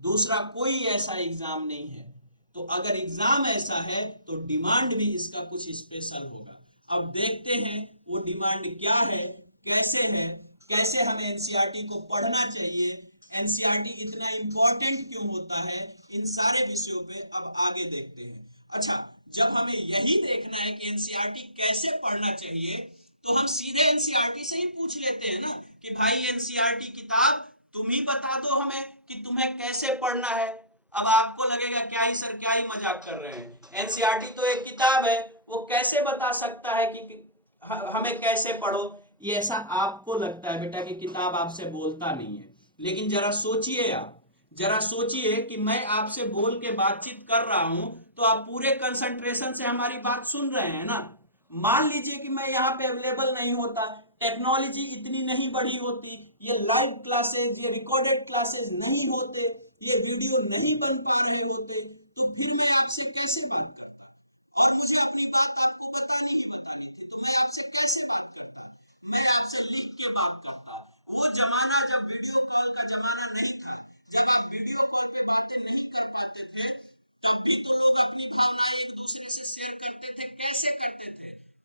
दूसरा कोई ऐसा एग्जाम नहीं है। तो अगर एग्जाम ऐसा है तो डिमांड भी इसका कुछ स्पेशल होगा। अब देखते हैं वो डिमांड क्या है, कैसे हमें एनसीईआरटी को पढ़ना चाहिए, एनसीईआरटी इतना इंपॉर्टेंट क्यों होता है, इन सारे विषयों पे अब आगे देखते हैं। अच्छा, जब हमें यही देखना है कि एनसीईआरटी कैसे पढ़ना चाहिए, तो हम सीधे एनसीईआरटी से ही पूछ लेते हैं ना कि भाई एनसीईआरटी किताब तुम ही बता दो हमें कि तुम्हें कैसे पढ़ना है। अब आपको लगेगा क्या ही सर, क्या ही मजाक कर रहे हैं, एनसीईआरटी तो एक किताब है, वो कैसे बता सकता है कि हमें कैसे पढ़ो। ये ऐसा आपको लगता है बेटा कि किताब आपसे बोलता नहीं है, लेकिन जरा सोचिए, आप जरा सोचिए कि मैं आपसे बोल के बातचीत कर रहा हूं तो आप पूरे कंसंट्रेशन से हमारी बात सुन रहे हैं ना। मान लीजिए कि मैं यहाँ पे अवेलेबल नहीं होता, टेक्नोलॉजी इतनी नहीं बढ़ी होती, ये लाइव क्लासेस, ये रिकॉर्डेड क्लासेस नहीं होते, ये वीडियो नहीं बन पा रहे होते, तो फिर मैं आपसे कैसे बनता।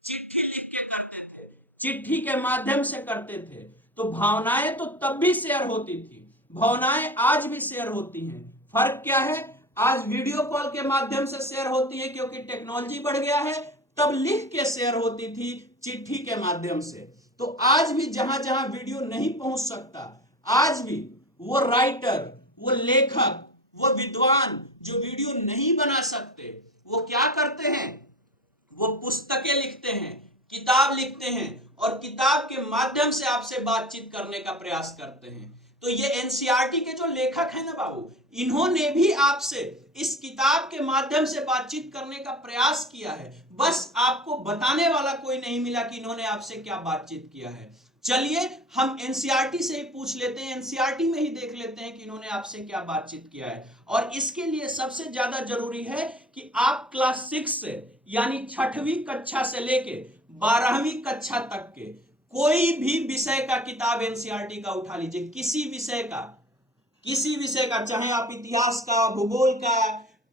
चिट्ठी लिख के करते थे, चिट्ठी के माध्यम से करते थे, तो भावनाएं तो तब भी शेयर होती थी, भावनाएं आज भी शेयर होती हैं। फर्क क्या है, आज वीडियो कॉल के माध्यम से शेयर होती है क्योंकि टेक्नोलॉजी बढ़ गया है, तब लिख के शेयर होती थी चिट्ठी के माध्यम से। तो आज भी जहां जहां वीडियो नहीं पहुंच सकता, आज भी वो राइटर, वो लेखक, वो विद्वान जो वीडियो नहीं बना सकते, वो क्या करते हैं, वो पुस्तकें लिखते हैं, किताब लिखते हैं और किताब के माध्यम से आपसे बातचीत करने का प्रयास करते हैं। तो ये एनसीईआरटी के जो लेखक हैं ना बाबू, इन्होंने भी आपसे इस किताब के माध्यम से बातचीत करने का प्रयास किया है, बस आपको बताने वाला कोई नहीं मिला कि इन्होंने आपसे क्या बातचीत किया है। चलिए हम एनसीईआरटी से ही पूछ लेते हैं, एनसीईआरटी में ही देख लेते हैं कि इन्होंने आपसे क्या बातचीत किया है। और इसके लिए सबसे ज्यादा जरूरी है कि आप क्लास 6 से यानी 6वीं कक्षा से लेके 12वीं कक्षा तक के कोई भी विषय का किताब एनसीईआरटी का उठा लीजिए, किसी विषय का, किसी विषय का, चाहे आप इतिहास का, भूगोल का,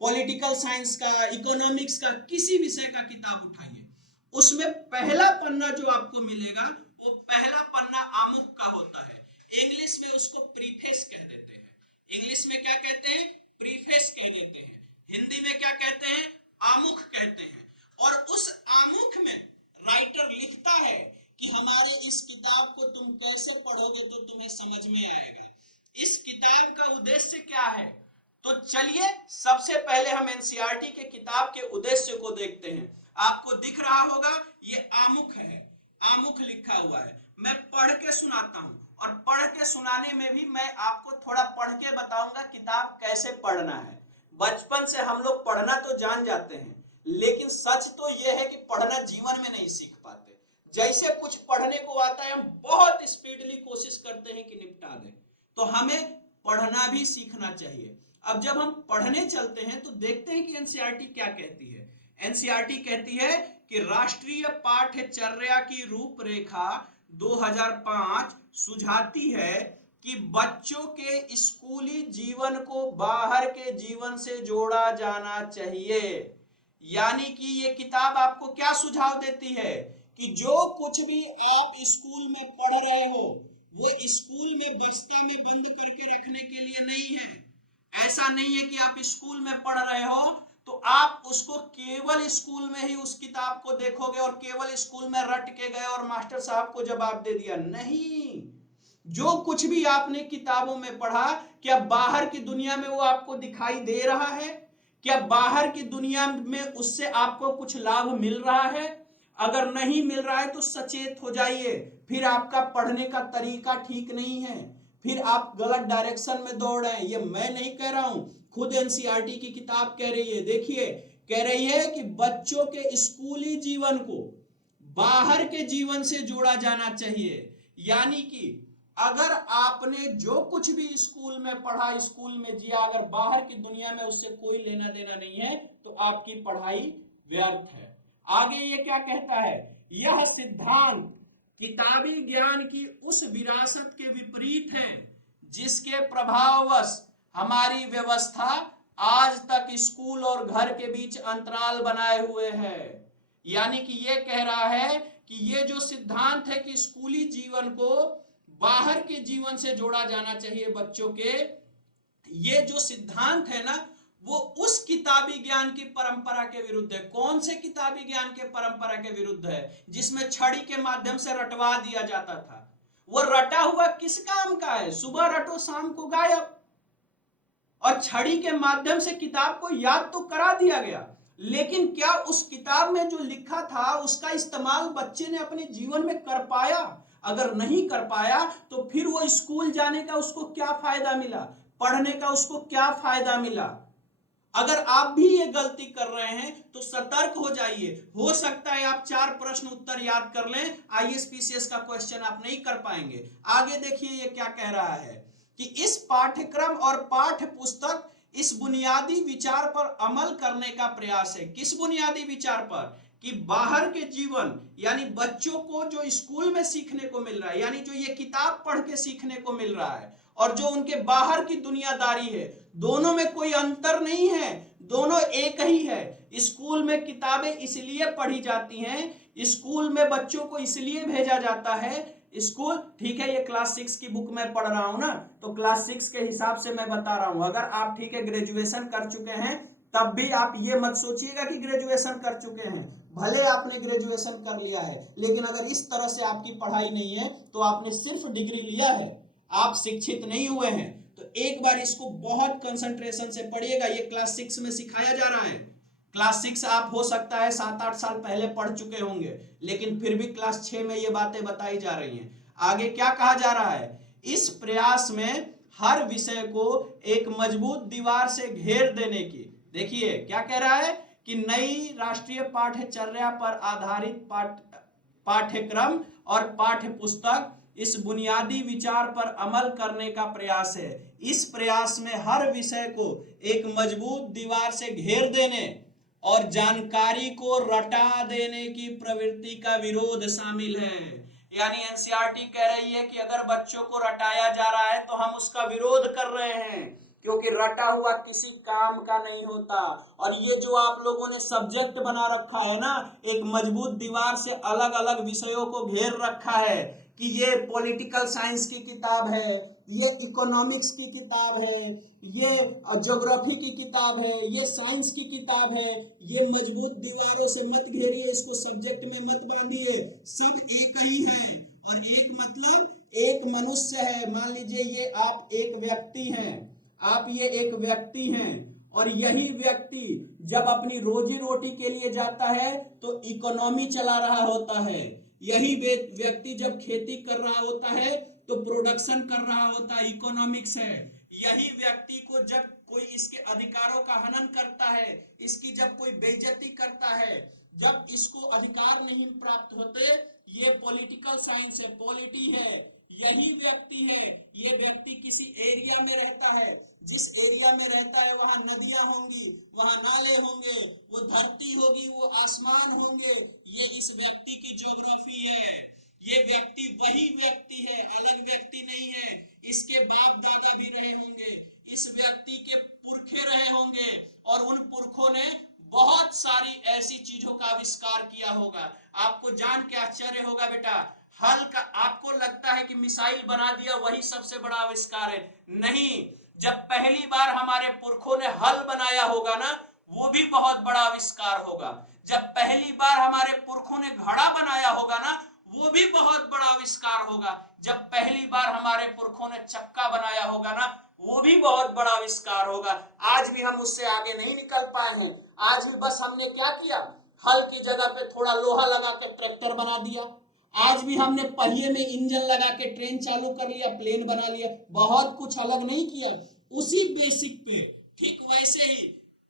पॉलिटिकल साइंस का, इकोनॉमिक्स का, किसी विषय का किताब उठाइए, उसमें पहला पन्ना जो आपको मिलेगा वो पहला पन्ना आमुख का होता है। इंग्लिश में उसको प्रीफेस कह देते हैं, इंग्लिश में क्या कहते हैं, प्रीफेस कह देते हैं, हिंदी में क्या कहते हैं, आमुख कहते हैं। और उस आमुख में राइटर लिखता है कि हमारे इस किताब को तुम कैसे पढ़ोगे तो तुम्हें समझ में आएगा, इस किताब का उद्देश्य क्या है। तो चलिए सबसे पहले हम एनसीईआरटी के किताब के उद्देश्य को देखते हैं। आपको दिख रहा होगा ये आमुख है, आमुख लिखा हुआ है, मैं पढ़ के सुनाता हूं और पढ़ के सुनाने में भी मैं आपको थोड़ा पढ़ के बताऊंगा किताब कैसे पढ़ना है। बचपन से हम लोग पढ़ना तो जान जाते हैं, लेकिन सच तो यह है कि पढ़ना जीवन में नहीं सीख पाते। जैसे कुछ पढ़ने को आता है हम बहुत स्पीडली कोशिश करते हैं कि निपटा दें, तो हमें पढ़ना भी सीखना चाहिए। अब जब हम पढ़ने चलते हैं तो देखते हैं कि एनसीईआरटी क्या कहती है। एनसीईआरटी कहती है कि राष्ट्रीय पाठ्यचर्या की रूपरेखा 2005 सुझाती है कि बच्चों के स्कूली जीवन को बाहर के जीवन से जोड़ा जाना चाहिए। यानी कि ये किताब आपको क्या सुझाव देती है कि जो कुछ भी आप स्कूल में पढ़ रहे हो वो स्कूल में बस्ता में बंद करके रखने के लिए नहीं है। ऐसा नहीं है कि आप स्कूल में पढ़ रहे हो तो आप उसको केवल स्कूल में ही उस किताब को देखोगे और केवल स्कूल में रट के गए और मास्टर साहब को जवाब दे दिया। नहीं, जो कुछ भी आपने किताबों में पढ़ा, क्या बाहर की दुनिया में वो आपको दिखाई दे रहा है, क्या बाहर की दुनिया में उससे आपको कुछ लाभ मिल रहा है। अगर नहीं मिल रहा है तो सचेत हो जाइए, फिर आपका पढ़ने का तरीका ठीक नहीं है, फिर आप गलत डायरेक्शन में दौड़ रहे हैं। ये मैं नहीं कह रहा हूं, खुद एनसीईआरटी की किताब कह रही है। देखिए, कह रही है कि बच्चों के स्कूली जीवन को बाहर के जीवन से जोड़ा जाना चाहिए। यानी कि अगर आपने जो कुछ भी स्कूल में पढ़ा, स्कूल में जिया, अगर बाहर की दुनिया में उससे कोई लेना देना नहीं है तो आपकी पढ़ाई व्यर्थ है। आगे ये क्या कहता है, यह सिद्धांत किताबी ज्ञान की उस विरासत के विपरीत है जिसके प्रभाववश हमारी व्यवस्था आज तक स्कूल और घर के बीच अंतराल बनाए हुए है। यानी कि ये कह रहा है कि ये जो सिद्धांत है कि स्कूली जीवन को बाहर के जीवन से जोड़ा जाना चाहिए बच्चों के, ये जो सिद्धांत है ना वो उस किताबी ज्ञान की परंपरा के विरुद्ध है। कौन से किताबी ज्ञान के परंपरा के विरुद्ध है, जिसमें छड़ी के माध्यम से रटवा दिया जाता था। वो रटा हुआ किस काम का है, सुबह रटो शाम को गायब। और छड़ी के माध्यम से किताब को याद तो करा दिया गया, लेकिन क्या उस किताब में जो लिखा था उसका इस्तेमाल बच्चे ने अपने जीवन में कर पाया? अगर नहीं कर पाया तो फिर वो स्कूल जाने का उसको क्या फायदा मिला, पढ़ने का उसको क्या फायदा मिला? अगर आप भी ये गलती कर रहे हैं तो सतर्क हो जाइए। हो सकता है आप 4 प्रश्न उत्तर याद कर लें, आईएएस का क्वेश्चन आप नहीं कर पाएंगे। आगे देखिए ये क्या कह रहा है कि इस पाठ्यक्रम और पाठ्य पुस्तक इस बुनियादी विचार पर अमल करने का प्रयास है। किस बुनियादी विचार पर? कि बाहर के जीवन, यानी बच्चों को जो स्कूल में सीखने को मिल रहा है, यानी जो ये किताब पढ़ के सीखने को मिल रहा है, और जो उनके बाहर की दुनियादारी है, दोनों में कोई अंतर नहीं है, दोनों एक ही है। स्कूल में किताबें इसलिए पढ़ी जाती हैं, स्कूल में बच्चों को इसलिए भेजा जाता है। स्कूल, ठीक है, ये क्लास 6 की बुक में पढ़ रहा हूं ना, तो क्लास 6 के हिसाब से मैं बता रहा हूं। अगर आप, ठीक है, ग्रेजुएशन कर चुके हैं तब भी आप ये मत सोचिएगा कि ग्रेजुएशन कर चुके हैं। भले आपने ग्रेजुएशन कर लिया है, लेकिन अगर इस तरह से आपकी पढ़ाई नहीं है तो आपने सिर्फ डिग्री लिया है, आप शिक्षित नहीं हुए हैं। तो एक बार इसको बहुत कंसंट्रेशन से पढ़िएगा। ये क्लास 6 में सिखाया जा रहा है। क्लास 6 आप हो सकता है 7-8 साल पहले पढ़ चुके होंगे, लेकिन फिर भी क्लास 6 में ये बातें बताई जा रही हैं। आगे क्या कहा जा रहा है? इस प्रयास में हर विषय को एक मजबूत दीवार से घेर देने की, देखिए क्या कह रहा है कि नई राष्ट्रीय पाठ्यचर्या पर आधारित पाठ्यक्रम और पाठ्य पुस्तक इस बुनियादी विचार पर अमल करने का प्रयास है। इस प्रयास में हर विषय को एक मजबूत दीवार से घेर देने और जानकारी को रटा देने की प्रवृत्ति का विरोध शामिल है। यानी एनसीईआरटी कह रही है कि अगर बच्चों को रटाया जा रहा है तो हम उसका विरोध कर रहे हैं, क्योंकि रटा हुआ किसी काम का नहीं होता। और ये जो आप लोगों ने सब्जेक्ट बना रखा है ना, एक मजबूत दीवार से अलग अलग विषयों को घेर रखा है कि ये पॉलिटिकल साइंस की किताब है, ये इकोनॉमिक्स की किताब है, ये ज्योग्राफी की किताब है, ये साइंस की किताब है। ये मजबूत दीवारों से मत घेरिए, इसको सब्जेक्ट में मत बांधिए। सब एक ही है, और एक मतलब एक मनुष्य है। मान लीजिए ये आप एक व्यक्ति हैं, आप ये एक व्यक्ति हैं, और यही व्यक्ति जब अपनी रोजी रोटी के लिए जाता है तो इकोनॉमी चला रहा होता है। यही व्यक्ति जब खेती कर रहा होता है तो प्रोडक्शन कर रहा होता है, इकोनॉमिक्स है। यही व्यक्ति को जब कोई इसके अधिकारों का हनन करता है, इसकी जब कोई बेइज्जती करता है, जब इसको अधिकार नहीं प्राप्त होते, ये पॉलिटिकल साइंस है, पॉलिटी है। यही व्यक्ति है, ये व्यक्ति किसी एरिया में रहता है, जिस एरिया में रहता है वहां नदियां होंगी, वहां नाले होंगे, वो धरती होगी, वो आसमान होंगे। ये इस व्यक्ति की ज्योग्राफी है। ये व्यक्ति वही व्यक्ति है, अलग व्यक्ति नहीं है। इसके बाप दादा भी रहे होंगे, इस व्यक्ति के पुरखे रहे होंगे, और उन पुरखों ने बहुत सारी ऐसी चीजों का आविष्कार किया होगा। आपको जान के आश्चर्य होगा बेटा, हल का आपको लगता है कि मिसाइल बना दिया वही सबसे बड़ा आविष्कार है। नहीं, जब पहली बार हमारे पुरखों ने हल बनाया होगा ना, वो भी बहुत बड़ा आविष्कार होगा। जब पहली बार हमारे पुरखों ने घड़ा बनाया होगा ना, वो भी बहुत बड़ा आविष्कार होगा। जब पहली बार हमारे पुरखों ने चक्का बनाया होगा ना, वो भी बहुत बड़ा आविष्कार होगा। आज भी हम उससे आगे नहीं निकल पाए हैं। आज भी बस हमने क्या किया, हल की जगह पे थोड़ा लोहा लगा के ट्रैक्टर बना दिया। आज भी हमने पहिए में इंजन लगा के ट्रेन चालू कर लिया, प्लेन बना लिया। बहुत कुछ अलग नहीं किया, उसी बेसिक पे। ठीक वैसे ही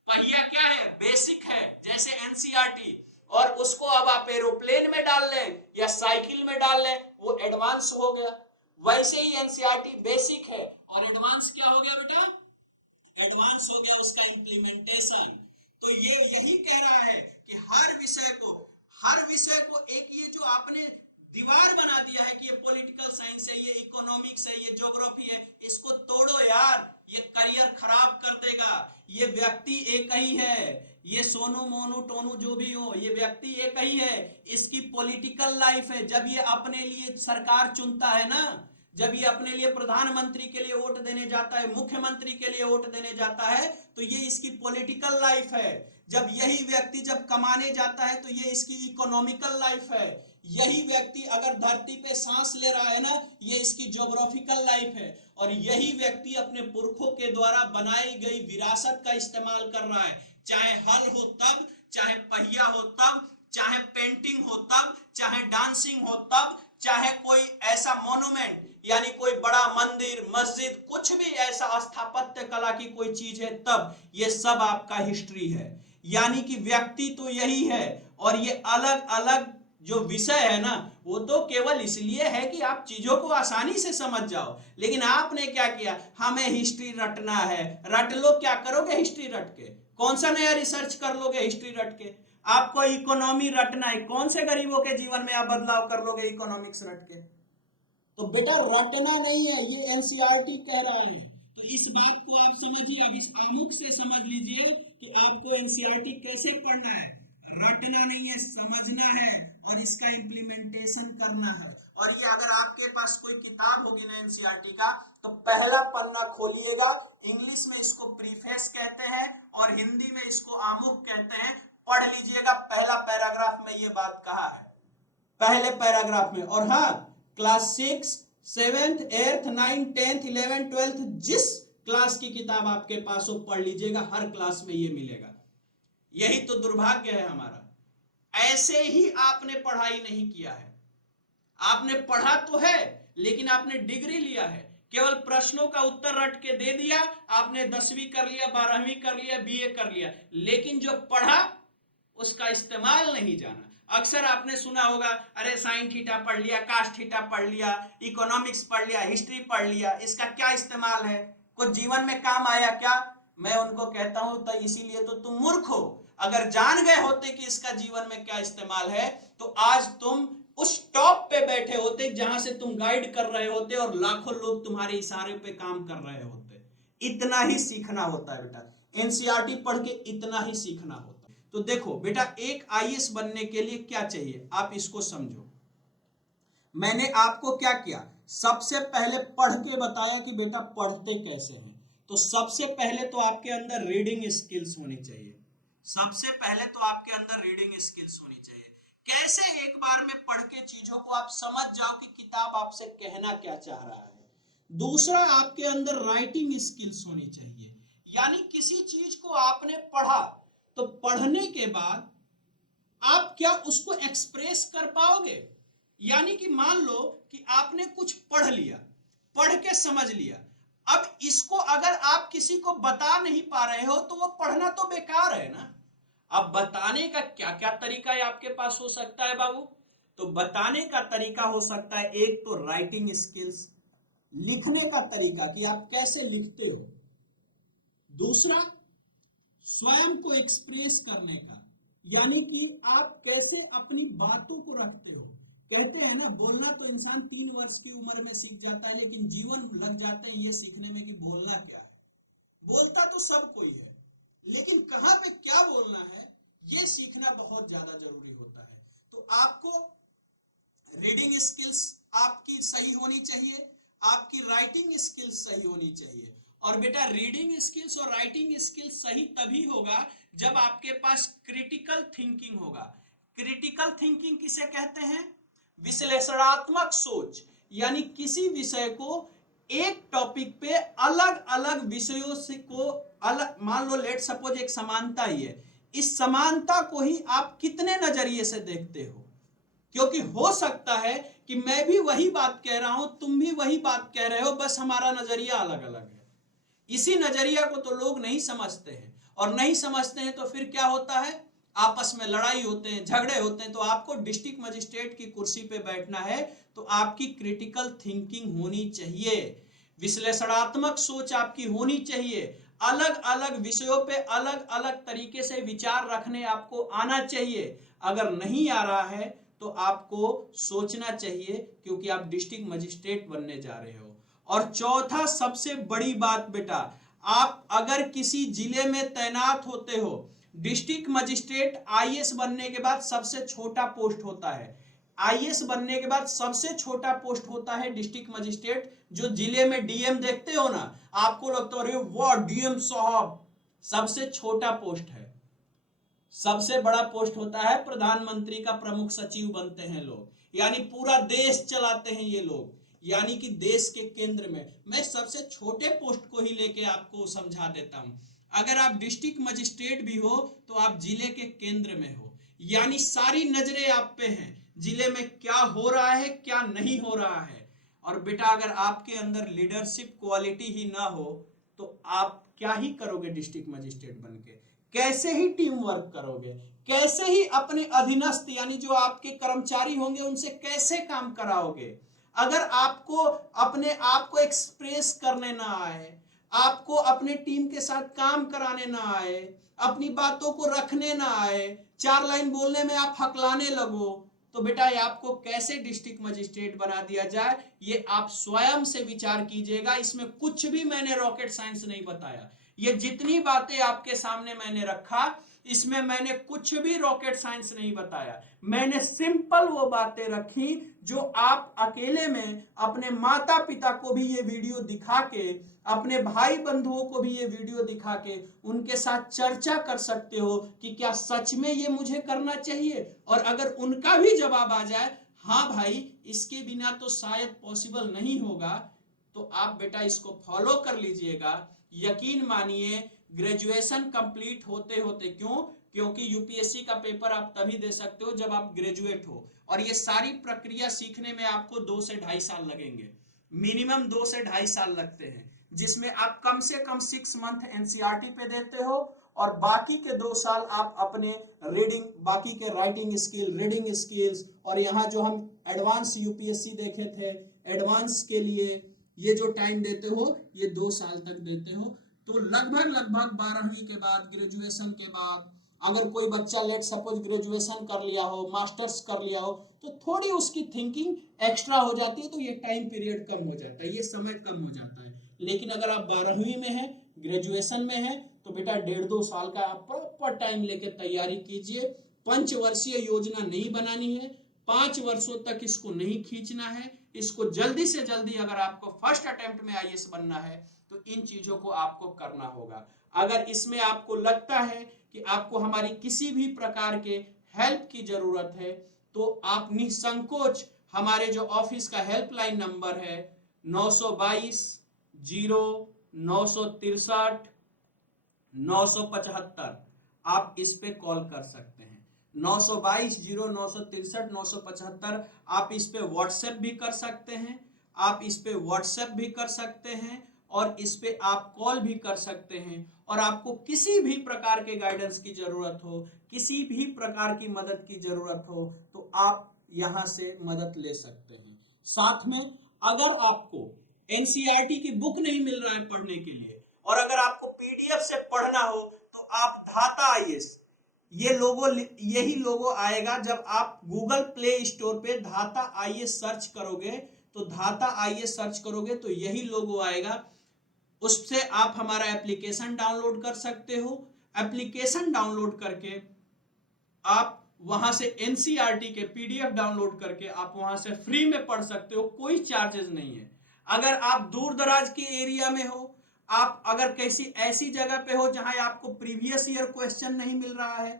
पहिया क्या है, बेसिक है, जैसे एनसीईआरटी, और उसको अब आप एरोप्लेन में डाल लें या साइकिल में डाल लें, वो एडवांस हो गया। वैसे ही एनसीईआरटी बेसिक है, और एडवांस क्या हो गया बेटा, एडवांस हो गया उसका इम्प्लीमेंटेशन। तो ये यही कह रहा है कि हर विषय को एक ये जो आपने दीवार बना दिया है कि ये पॉलिटिकल साइंस है, ये इकोनॉमिक्स है, ये ज्योग्राफी है, इसको तोड़ो यार, ये करियर खराब कर देगा। ये व्यक्ति एक ही है, ये सोनू मोनू टोनू जो भी हो, ये व्यक्ति एक ही है। इसकी पॉलिटिकल लाइफ है। जब ये अपने लिए सरकार चुनता है ना, जब ये अपने लिए प्रधानमंत्री के लिए वोट देने जाता है, मुख्यमंत्री के लिए वोट देने जाता है, तो ये इसकी पॉलिटिकल लाइफ है। जब यही व्यक्ति जब कमाने जाता है तो ये इसकी इकोनॉमिकल लाइफ है। यही व्यक्ति अगर धरती पे सांस ले रहा है ना, ये इसकी ज्योग्राफिकल लाइफ है, और यही व्यक्ति अपने पुरखों के द्वारा बनाई गई विरासत का इस्तेमाल कर रहा है, चाहे हल हो तब, चाहे पहिया हो तब, चाहे पेंटिंग हो तब, चाहे डांसिंग हो तब, चाहे कोई ऐसा मोन्यूमेंट यानी कोई बड़ा मंदिर मस्जिद कुछ भी ऐसा स्थापत्य कला की कोई चीज है तब, ये सब आपका हिस्ट्री है। यानी कि व्यक्ति तो यही है, और ये अलग अलग जो विषय है ना, वो तो केवल इसलिए है कि आप चीजों को आसानी से समझ जाओ। लेकिन आपने क्या किया, हमें हिस्ट्री रटना है, रट लो। क्या करोगे हिस्ट्री रट के? कौन सा नया रिसर्च कर लोगे हिस्ट्री रट के? आपको इकोनॉमी रटना है, कौन से गरीबों के जीवन में आप बदलाव कर लोगे इकोनॉमिक्स रट के? तो बेटा रटना नहीं है, ये एनसीईआरटी कह रहा है। तो इस बात को आप समझिए, अब इस आमुख से समझ लीजिए कि आपको एनसीईआरटी कैसे पढ़ना है। रटना नहीं है, समझना है और इसका इम्प्लीमेंटेशन करना है। और ये अगर आपके पास कोई किताब होगी ना एनसीईआरटी का, तो पहला पन्ना खोलिएगा, इंग्लिश में इसको प्रीफेस कहते हैं और हिंदी में इसको आमुख कहते हैं। पढ़ लीजिएगा, पहला पैराग्राफ में ये बात कहा है, पहले पैराग्राफ में। और हाँ, class 6 7th 8th 9th 10th 11th 12th जिस क्लास की किताब आपके पास हो पढ़ लीजिएगा, हर क्लास में ये मिलेगा। यही तो दुर्भाग्य है हमारा, ऐसे ही आपने पढ़ाई नहीं किया है। आपने पढ़ा तो है लेकिन आपने डिग्री लिया है, केवल प्रश्नों का उत्तर रट के दे दिया। आपने 10वीं कर लिया, 12वीं कर लिया, बीए कर लिया, लेकिन जो पढ़ा उसका इस्तेमाल नहीं जाना। अक्सर आपने सुना होगा, अरे साइन थीटा पढ़ लिया, कास्ट थीटा पढ़ लिया, इकोनॉमिक्स पढ़ लिया, हिस्ट्री पढ़ लिया, इसका क्या इस्तेमाल है? कुछ जीवन में काम आया क्या? मैं उनको कहता हूं तो इसीलिए तो तुम मूर्ख हो। अगर जान गए होते कि इसका जीवन में क्या इस्तेमाल है, तो आज तुम उस टॉप पे बैठे होते जहां से तुम गाइड कर रहे होते और लाखों लोग तुम्हारे इशारे पे काम कर रहे होते। इतना ही सीखना होता है बेटा, एनसीईआरटी पढ़ के इतना ही सीखना होता है। तो देखो बेटा, एक आईएएस बनने के लिए क्या चाहिए आप इसको समझो। मैंने आपको क्या किया, सबसे पहले पढ़ के बताया कि बेटा पढ़ते कैसे हैं। तो सबसे पहले तो आपके अंदर रीडिंग स्किल्स होनी चाहिए। सबसे पहले तो आपके अंदर रीडिंग स्किल्स होनी चाहिए। कैसे एक बार में पढ़ के चीजों को आप समझ जाओ कि किताब आपसे कहना क्या चाह रहा है। दूसरा, आपके अंदर राइटिंग स्किल्स होनी चाहिए। यानी किसी चीज को आपने पढ़ा, तो पढ़ने के बाद आप क्या उसको एक्सप्रेस कर पाओगे। यानी कि मान लो कि आपने कुछ पढ़ लिया, पढ़ के समझ लिया, अब इसको अगर आप किसी को बता नहीं पा रहे हो तो वो पढ़ना तो बेकार है ना। अब बताने का क्या क्या तरीका है आपके पास हो सकता है बाबू? तो बताने का तरीका हो सकता है, एक तो राइटिंग स्किल्स, लिखने का तरीका कि आप कैसे लिखते हो। दूसरा, स्वयं को एक्सप्रेस करने का, यानी कि आप कैसे अपनी बातों को रखते हो। कहते हैं ना, बोलना तो इंसान 3 वर्ष की उम्र में सीख जाता है, लेकिन जीवन लग जाते हैं ये सीखने में कि बोलना क्या है। बोलता तो सब कोई है, लेकिन कहां पे क्या बोलना है ये सीखना बहुत ज्यादा जरूरी होता है। तो आपको रीडिंग स्किल्स आपकी सही होनी चाहिए, आपकी राइटिंग स्किल्स सही होनी चाहिए। और बेटा रीडिंग स्किल्स और राइटिंग स्किल्स सही तभी होगा जब आपके पास क्रिटिकल थिंकिंग होगा। क्रिटिकल थिंकिंग किसे कहते हैं? विश्लेषणात्मक सोच। यानी किसी विषय को एक टॉपिक पे अलग अलग विषयों से को अलग, मान लो लेट सपोज एक समानता ही है, इस समानता को ही आप कितने नजरिए से देखते हो। क्योंकि हो सकता है कि मैं भी वही बात कह रहा हूं, तुम भी वही बात कह रहे हो, बस हमारा नजरिया अलग अलग है। इसी नजरिया को तो लोग नहीं समझते हैं, और नहीं समझते हैं तो फिर क्या होता है, आपस में लड़ाई होते हैं, झगड़े होते हैं। तो आपको डिस्ट्रिक्ट मजिस्ट्रेट की कुर्सी पे बैठना है तो आपकी क्रिटिकल थिंकिंग होनी चाहिए, विश्लेषणात्मक सोच आपकी होनी चाहिए, अलग अलग विषयों पे अलग अलग तरीके से विचार रखने आपको आना चाहिए। अगर नहीं आ रहा है तो आपको सोचना चाहिए, क्योंकि आप डिस्ट्रिक्ट मजिस्ट्रेट बनने जा रहे हो। और चौथा सबसे बड़ी बात बेटा, आप अगर किसी जिले में तैनात होते हो, डिस्ट्रिक्ट मजिस्ट्रेट आईएएस बनने के बाद सबसे छोटा पोस्ट होता है। आईएएस बनने के बाद सबसे छोटा पोस्ट होता है डिस्ट्रिक्ट मजिस्ट्रेट। जो जिले में डीएम देखते हो ना, आपको लगता है वाह डीएम साहब, सबसे छोटा पोस्ट है। सबसे बड़ा पोस्ट होता है प्रधानमंत्री का प्रमुख सचिव बनते हैं लोग। यानी पूरा देश चलाते हैं ये लोग, यानी कि देश के केंद्र में। मैं सबसे छोटे पोस्ट को ही लेके आपको समझा देता हूं। अगर आप डिस्ट्रिक्ट मजिस्ट्रेट भी हो तो आप जिले के केंद्र में हो, यानी सारी नजरें आप पे हैं, जिले में क्या हो रहा है क्या नहीं हो रहा है। और बेटा अगर आपके अंदर लीडरशिप क्वालिटी ही ना हो तो आप क्या ही करोगे डिस्ट्रिक्ट मजिस्ट्रेट बनके, कैसे ही टीम वर्क करोगे, कैसे ही अपने अधीनस्थ यानी जो आपके कर्मचारी होंगे उनसे कैसे काम कराओगे। अगर आपको अपने आप को एक्सप्रेस करने ना आए, आपको अपने टीम के साथ काम कराने ना आए, अपनी बातों को रखने ना आए, 4 लाइन बोलने में आप हकलाने लगो, तो बेटा ये आपको कैसे डिस्ट्रिक्ट मजिस्ट्रेट बना दिया जाए, ये आप स्वयं से विचार कीजिएगा। इसमें कुछ भी मैंने रॉकेट साइंस नहीं बताया। ये जितनी बातें आपके सामने मैंने रखा, इसमें मैंने कुछ भी रॉकेट साइंस नहीं बताया। मैंने सिंपल वो बातें रखी जो आप अकेले में अपने माता पिता को भी ये वीडियो दिखा के, अपने भाई बंधुओं को भी ये वीडियो दिखा के उनके साथ चर्चा कर सकते हो कि क्या सच में ये मुझे करना चाहिए। और अगर उनका भी जवाब आ जाए हाँ भाई इसके बिना तो शायद पॉसिबल नहीं होगा, तो आप बेटा इसको फॉलो कर लीजिएगा। यकीन मानिए ग्रेजुएशन कंप्लीट होते होते, क्योंकि यूपीएससी का पेपर आप तभी दे सकते हो जब आप ग्रेजुएट हो, और ये सारी प्रक्रिया सीखने में आपको 2 से 2.5 साल लगेंगे, मिनिमम 2 से 2.5 साल लगते हैं, जिसमें आप कम से कम 6 मंथ एनसीईआरटी पे देते हो और बाकी के 2 साल आप अपने रीडिंग, बाकी के राइटिंग स्किल, रीडिंग स्किल्स, और यहाँ जो हम एडवांस यूपीएससी देखे थे, एडवांस के लिए ये जो टाइम देते हो ये 2 साल तक देते हो। तो लगभग 12वीं के बाद, ग्रेजुएशन के बाद अगर कोई बच्चा लेट सपोज ग्रेजुएशन कर लिया हो, मास्टर्स कर लिया हो, तो थोड़ी उसकी थिंकिंग एक्स्ट्रा हो जाती है, तो ये टाइम पीरियड कम हो जाता है, ये समय कम हो जाता है। लेकिन अगर आप 12वीं में हैं, ग्रेजुएशन में हैं, तो बेटा 1.5-2 साल का आप प्रॉपर टाइम लेके तैयारी कीजिए। पंचवर्षीय योजना नहीं बनानी है, 5 वर्षों तक इसको नहीं खींचना है, इसको जल्दी से जल्दी, अगर आपको फर्स्ट अटेम्प्ट में आईएएस बनना है तो इन चीजों को आपको करना होगा। अगर इसमें आपको लगता है कि आपको हमारी किसी भी प्रकार के हेल्प की जरूरत है तो आप निसंकोच हमारे जो ऑफिस का हेल्पलाइन नंबर है 922 0 963 975, आप इस पे कॉल कर सकते हैं। 922 0 963 975। आप इस पे व्हाट्सएप भी कर सकते हैं, आप इस पे व्हाट्सएप भी कर सकते हैं और इस पे आप कॉल भी कर सकते हैं। और आपको किसी भी प्रकार के गाइडेंस की जरूरत हो, किसी भी प्रकार की मदद की जरूरत हो तो आप यहां से मदद ले सकते हैं। साथ में अगर आपको एनसीईआरटी की बुक नहीं मिल रहा है पढ़ने के लिए, और अगर आपको पीडीएफ से पढ़ना हो तो आप धाता आईएएस, यही लोगो आएगा जब आप गूगल प्ले स्टोर पे धाता आईएएस सर्च करोगे, तो धाता आईएएस सर्च करोगे तो यही लोगो आएगा। उससे आप हमारा एप्लीकेशन डाउनलोड कर सकते हो। एप्लीकेशन डाउनलोड करके आप वहां से एनसीईआरटी के पीडीएफ डाउनलोड करके आप वहां से फ्री में पढ़ सकते हो, कोई चार्जेस नहीं है। अगर आप दूर दराज के एरिया में हो, आप अगर कैसी ऐसी जगह पे हो जहां आपको प्रीवियस ईयर क्वेश्चन नहीं मिल रहा है,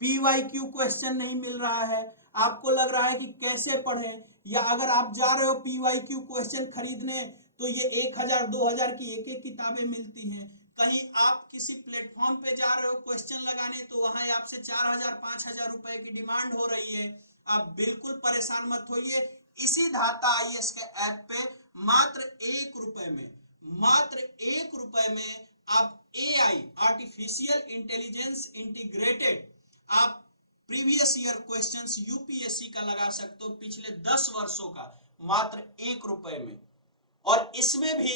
पीवाईक्यू क्वेश्चन नहीं मिल रहा है, आपको लग रहा है कि कैसे पढ़ें, या अगर आप जा रहे हो पीवाईक्यू क्वेश्चन खरीदने तो ये 1000-2000 की एक एक किताबें मिलती हैं, कहीं आप किसी प्लेटफॉर्म पे जा रहे हो क्वेश्चन लगाने तो वहां आपसे 4000-5000 रुपए की डिमांड हो रही है, आप बिल्कुल परेशान मत होइए। इसी धाता आईएएस के ऐप पे मात्र 1 रुपए में आप एआई, आर्टिफिशियल इंटेलिजेंस इंटीग्रेटेड, आप प्रीवियस ईयर क्वेश्चंस यूपीएससी का लगा सकते हो, पिछले 10 वर्षों का, मात्र 1 रुपए में। और इसमें भी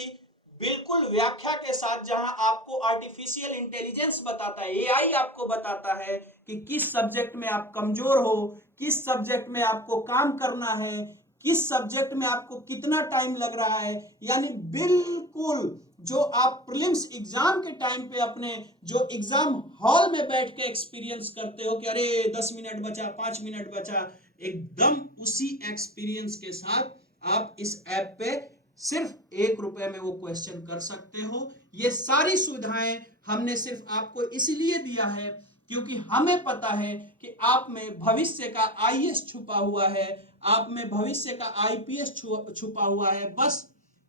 बिल्कुल व्याख्या के साथ, जहां आपको आर्टिफिशियल इंटेलिजेंस बताता है, एआई आपको बताता है कि किस सब्जेक्ट में आप कमजोर हो, किस सब्जेक्ट में आपको काम करना है, किस सब्जेक्ट में आपको कितना टाइम लग रहा है। यानी बिल्कुल जो आप प्रीलिम्स एग्जाम के टाइम पे अपने जो एग्जाम हॉल में बैठ के एक्सपीरियंस करते हो कि अरे 10 मिनट बचा, 5 मिनट बचा, एकदम उसी एक्सपीरियंस के साथ आप इस ऐप पे सिर्फ 1 रुपए में वो क्वेश्चन कर सकते हो। ये सारी सुविधाएं हमने सिर्फ आपको इसलिए दिया है क्योंकि हमें पता है कि आप में भविष्य का आईएएस छुपा हुआ है, आप में भविष्य का आईपीएस छुपा हुआ है, बस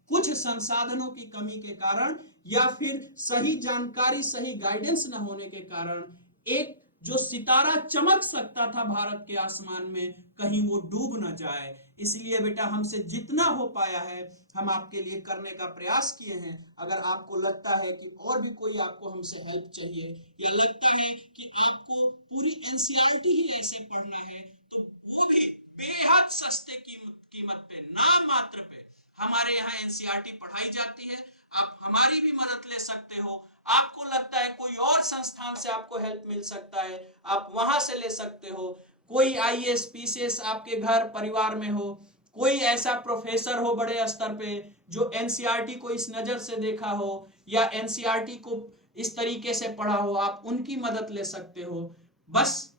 कुछ संसाधनों की कमी के कारण या फिर सही जानकारी, सही गाइडेंस न होने के कारण एक जो सितारा चमक सकता था भारत के आसमान में, कहीं वो डूब न जाए। इसलिए बेटा हमसे जितना हो पाया है हम आपके लिए करने का प्रयास किए हैं। अगर आपको लगता है कि और भी कोई आपको हमसे हेल्प चाहिए, या लगता है कि आपको पूरी एनसीईआरटी ही ऐसे पढ़ना है, तो वो भी बेहद सस्ते कीमत पे, नाम मात्र पे हमारे यहाँ एनसीईआरटी पढ़ाई जाती है। आप हमारी भी मदद ले सकते हो। आपको लगता है कोई और संस्थान से आपको हेल्प मिल सकता है, आप वहां से ले सकते हो। कोई आईएएस पीसीएस आपके घर परिवार में हो, कोई ऐसा प्रोफेसर हो बड़े स्तर पे जो एनसीईआरटी को इस नजर से देखा हो या एनसीईआरटी को इस तरीके से पढ़ा हो, आप उनकी मदद ले सकते हो। बस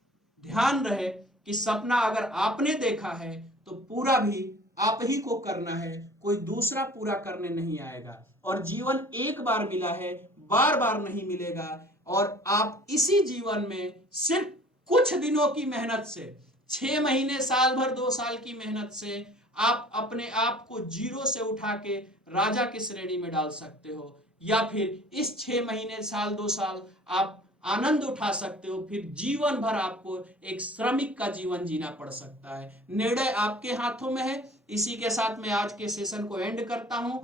ध्यान रहे कि सपना अगर आपने देखा है तो पूरा भी आप ही को करना है, कोई दूसरा पूरा करने नहीं आएगा। और जीवन एक बार मिला है, बार बार नहीं मिलेगा। और आप इसी जीवन में सिर्फ कुछ दिनों की मेहनत से, 6 महीने, साल भर, 2 साल की मेहनत से आप अपने आप को जीरो से उठा के राजा की श्रेणी में डाल सकते हो। या फिर इस 6 महीने, साल, 2 साल आप आनंद उठा सकते हो, फिर जीवन भर आपको एक श्रमिक का जीवन जीना पड़ सकता है। निर्णय आपके हाथों में है। इसी के साथ मैं आज के सेशन को एंड करता हूं।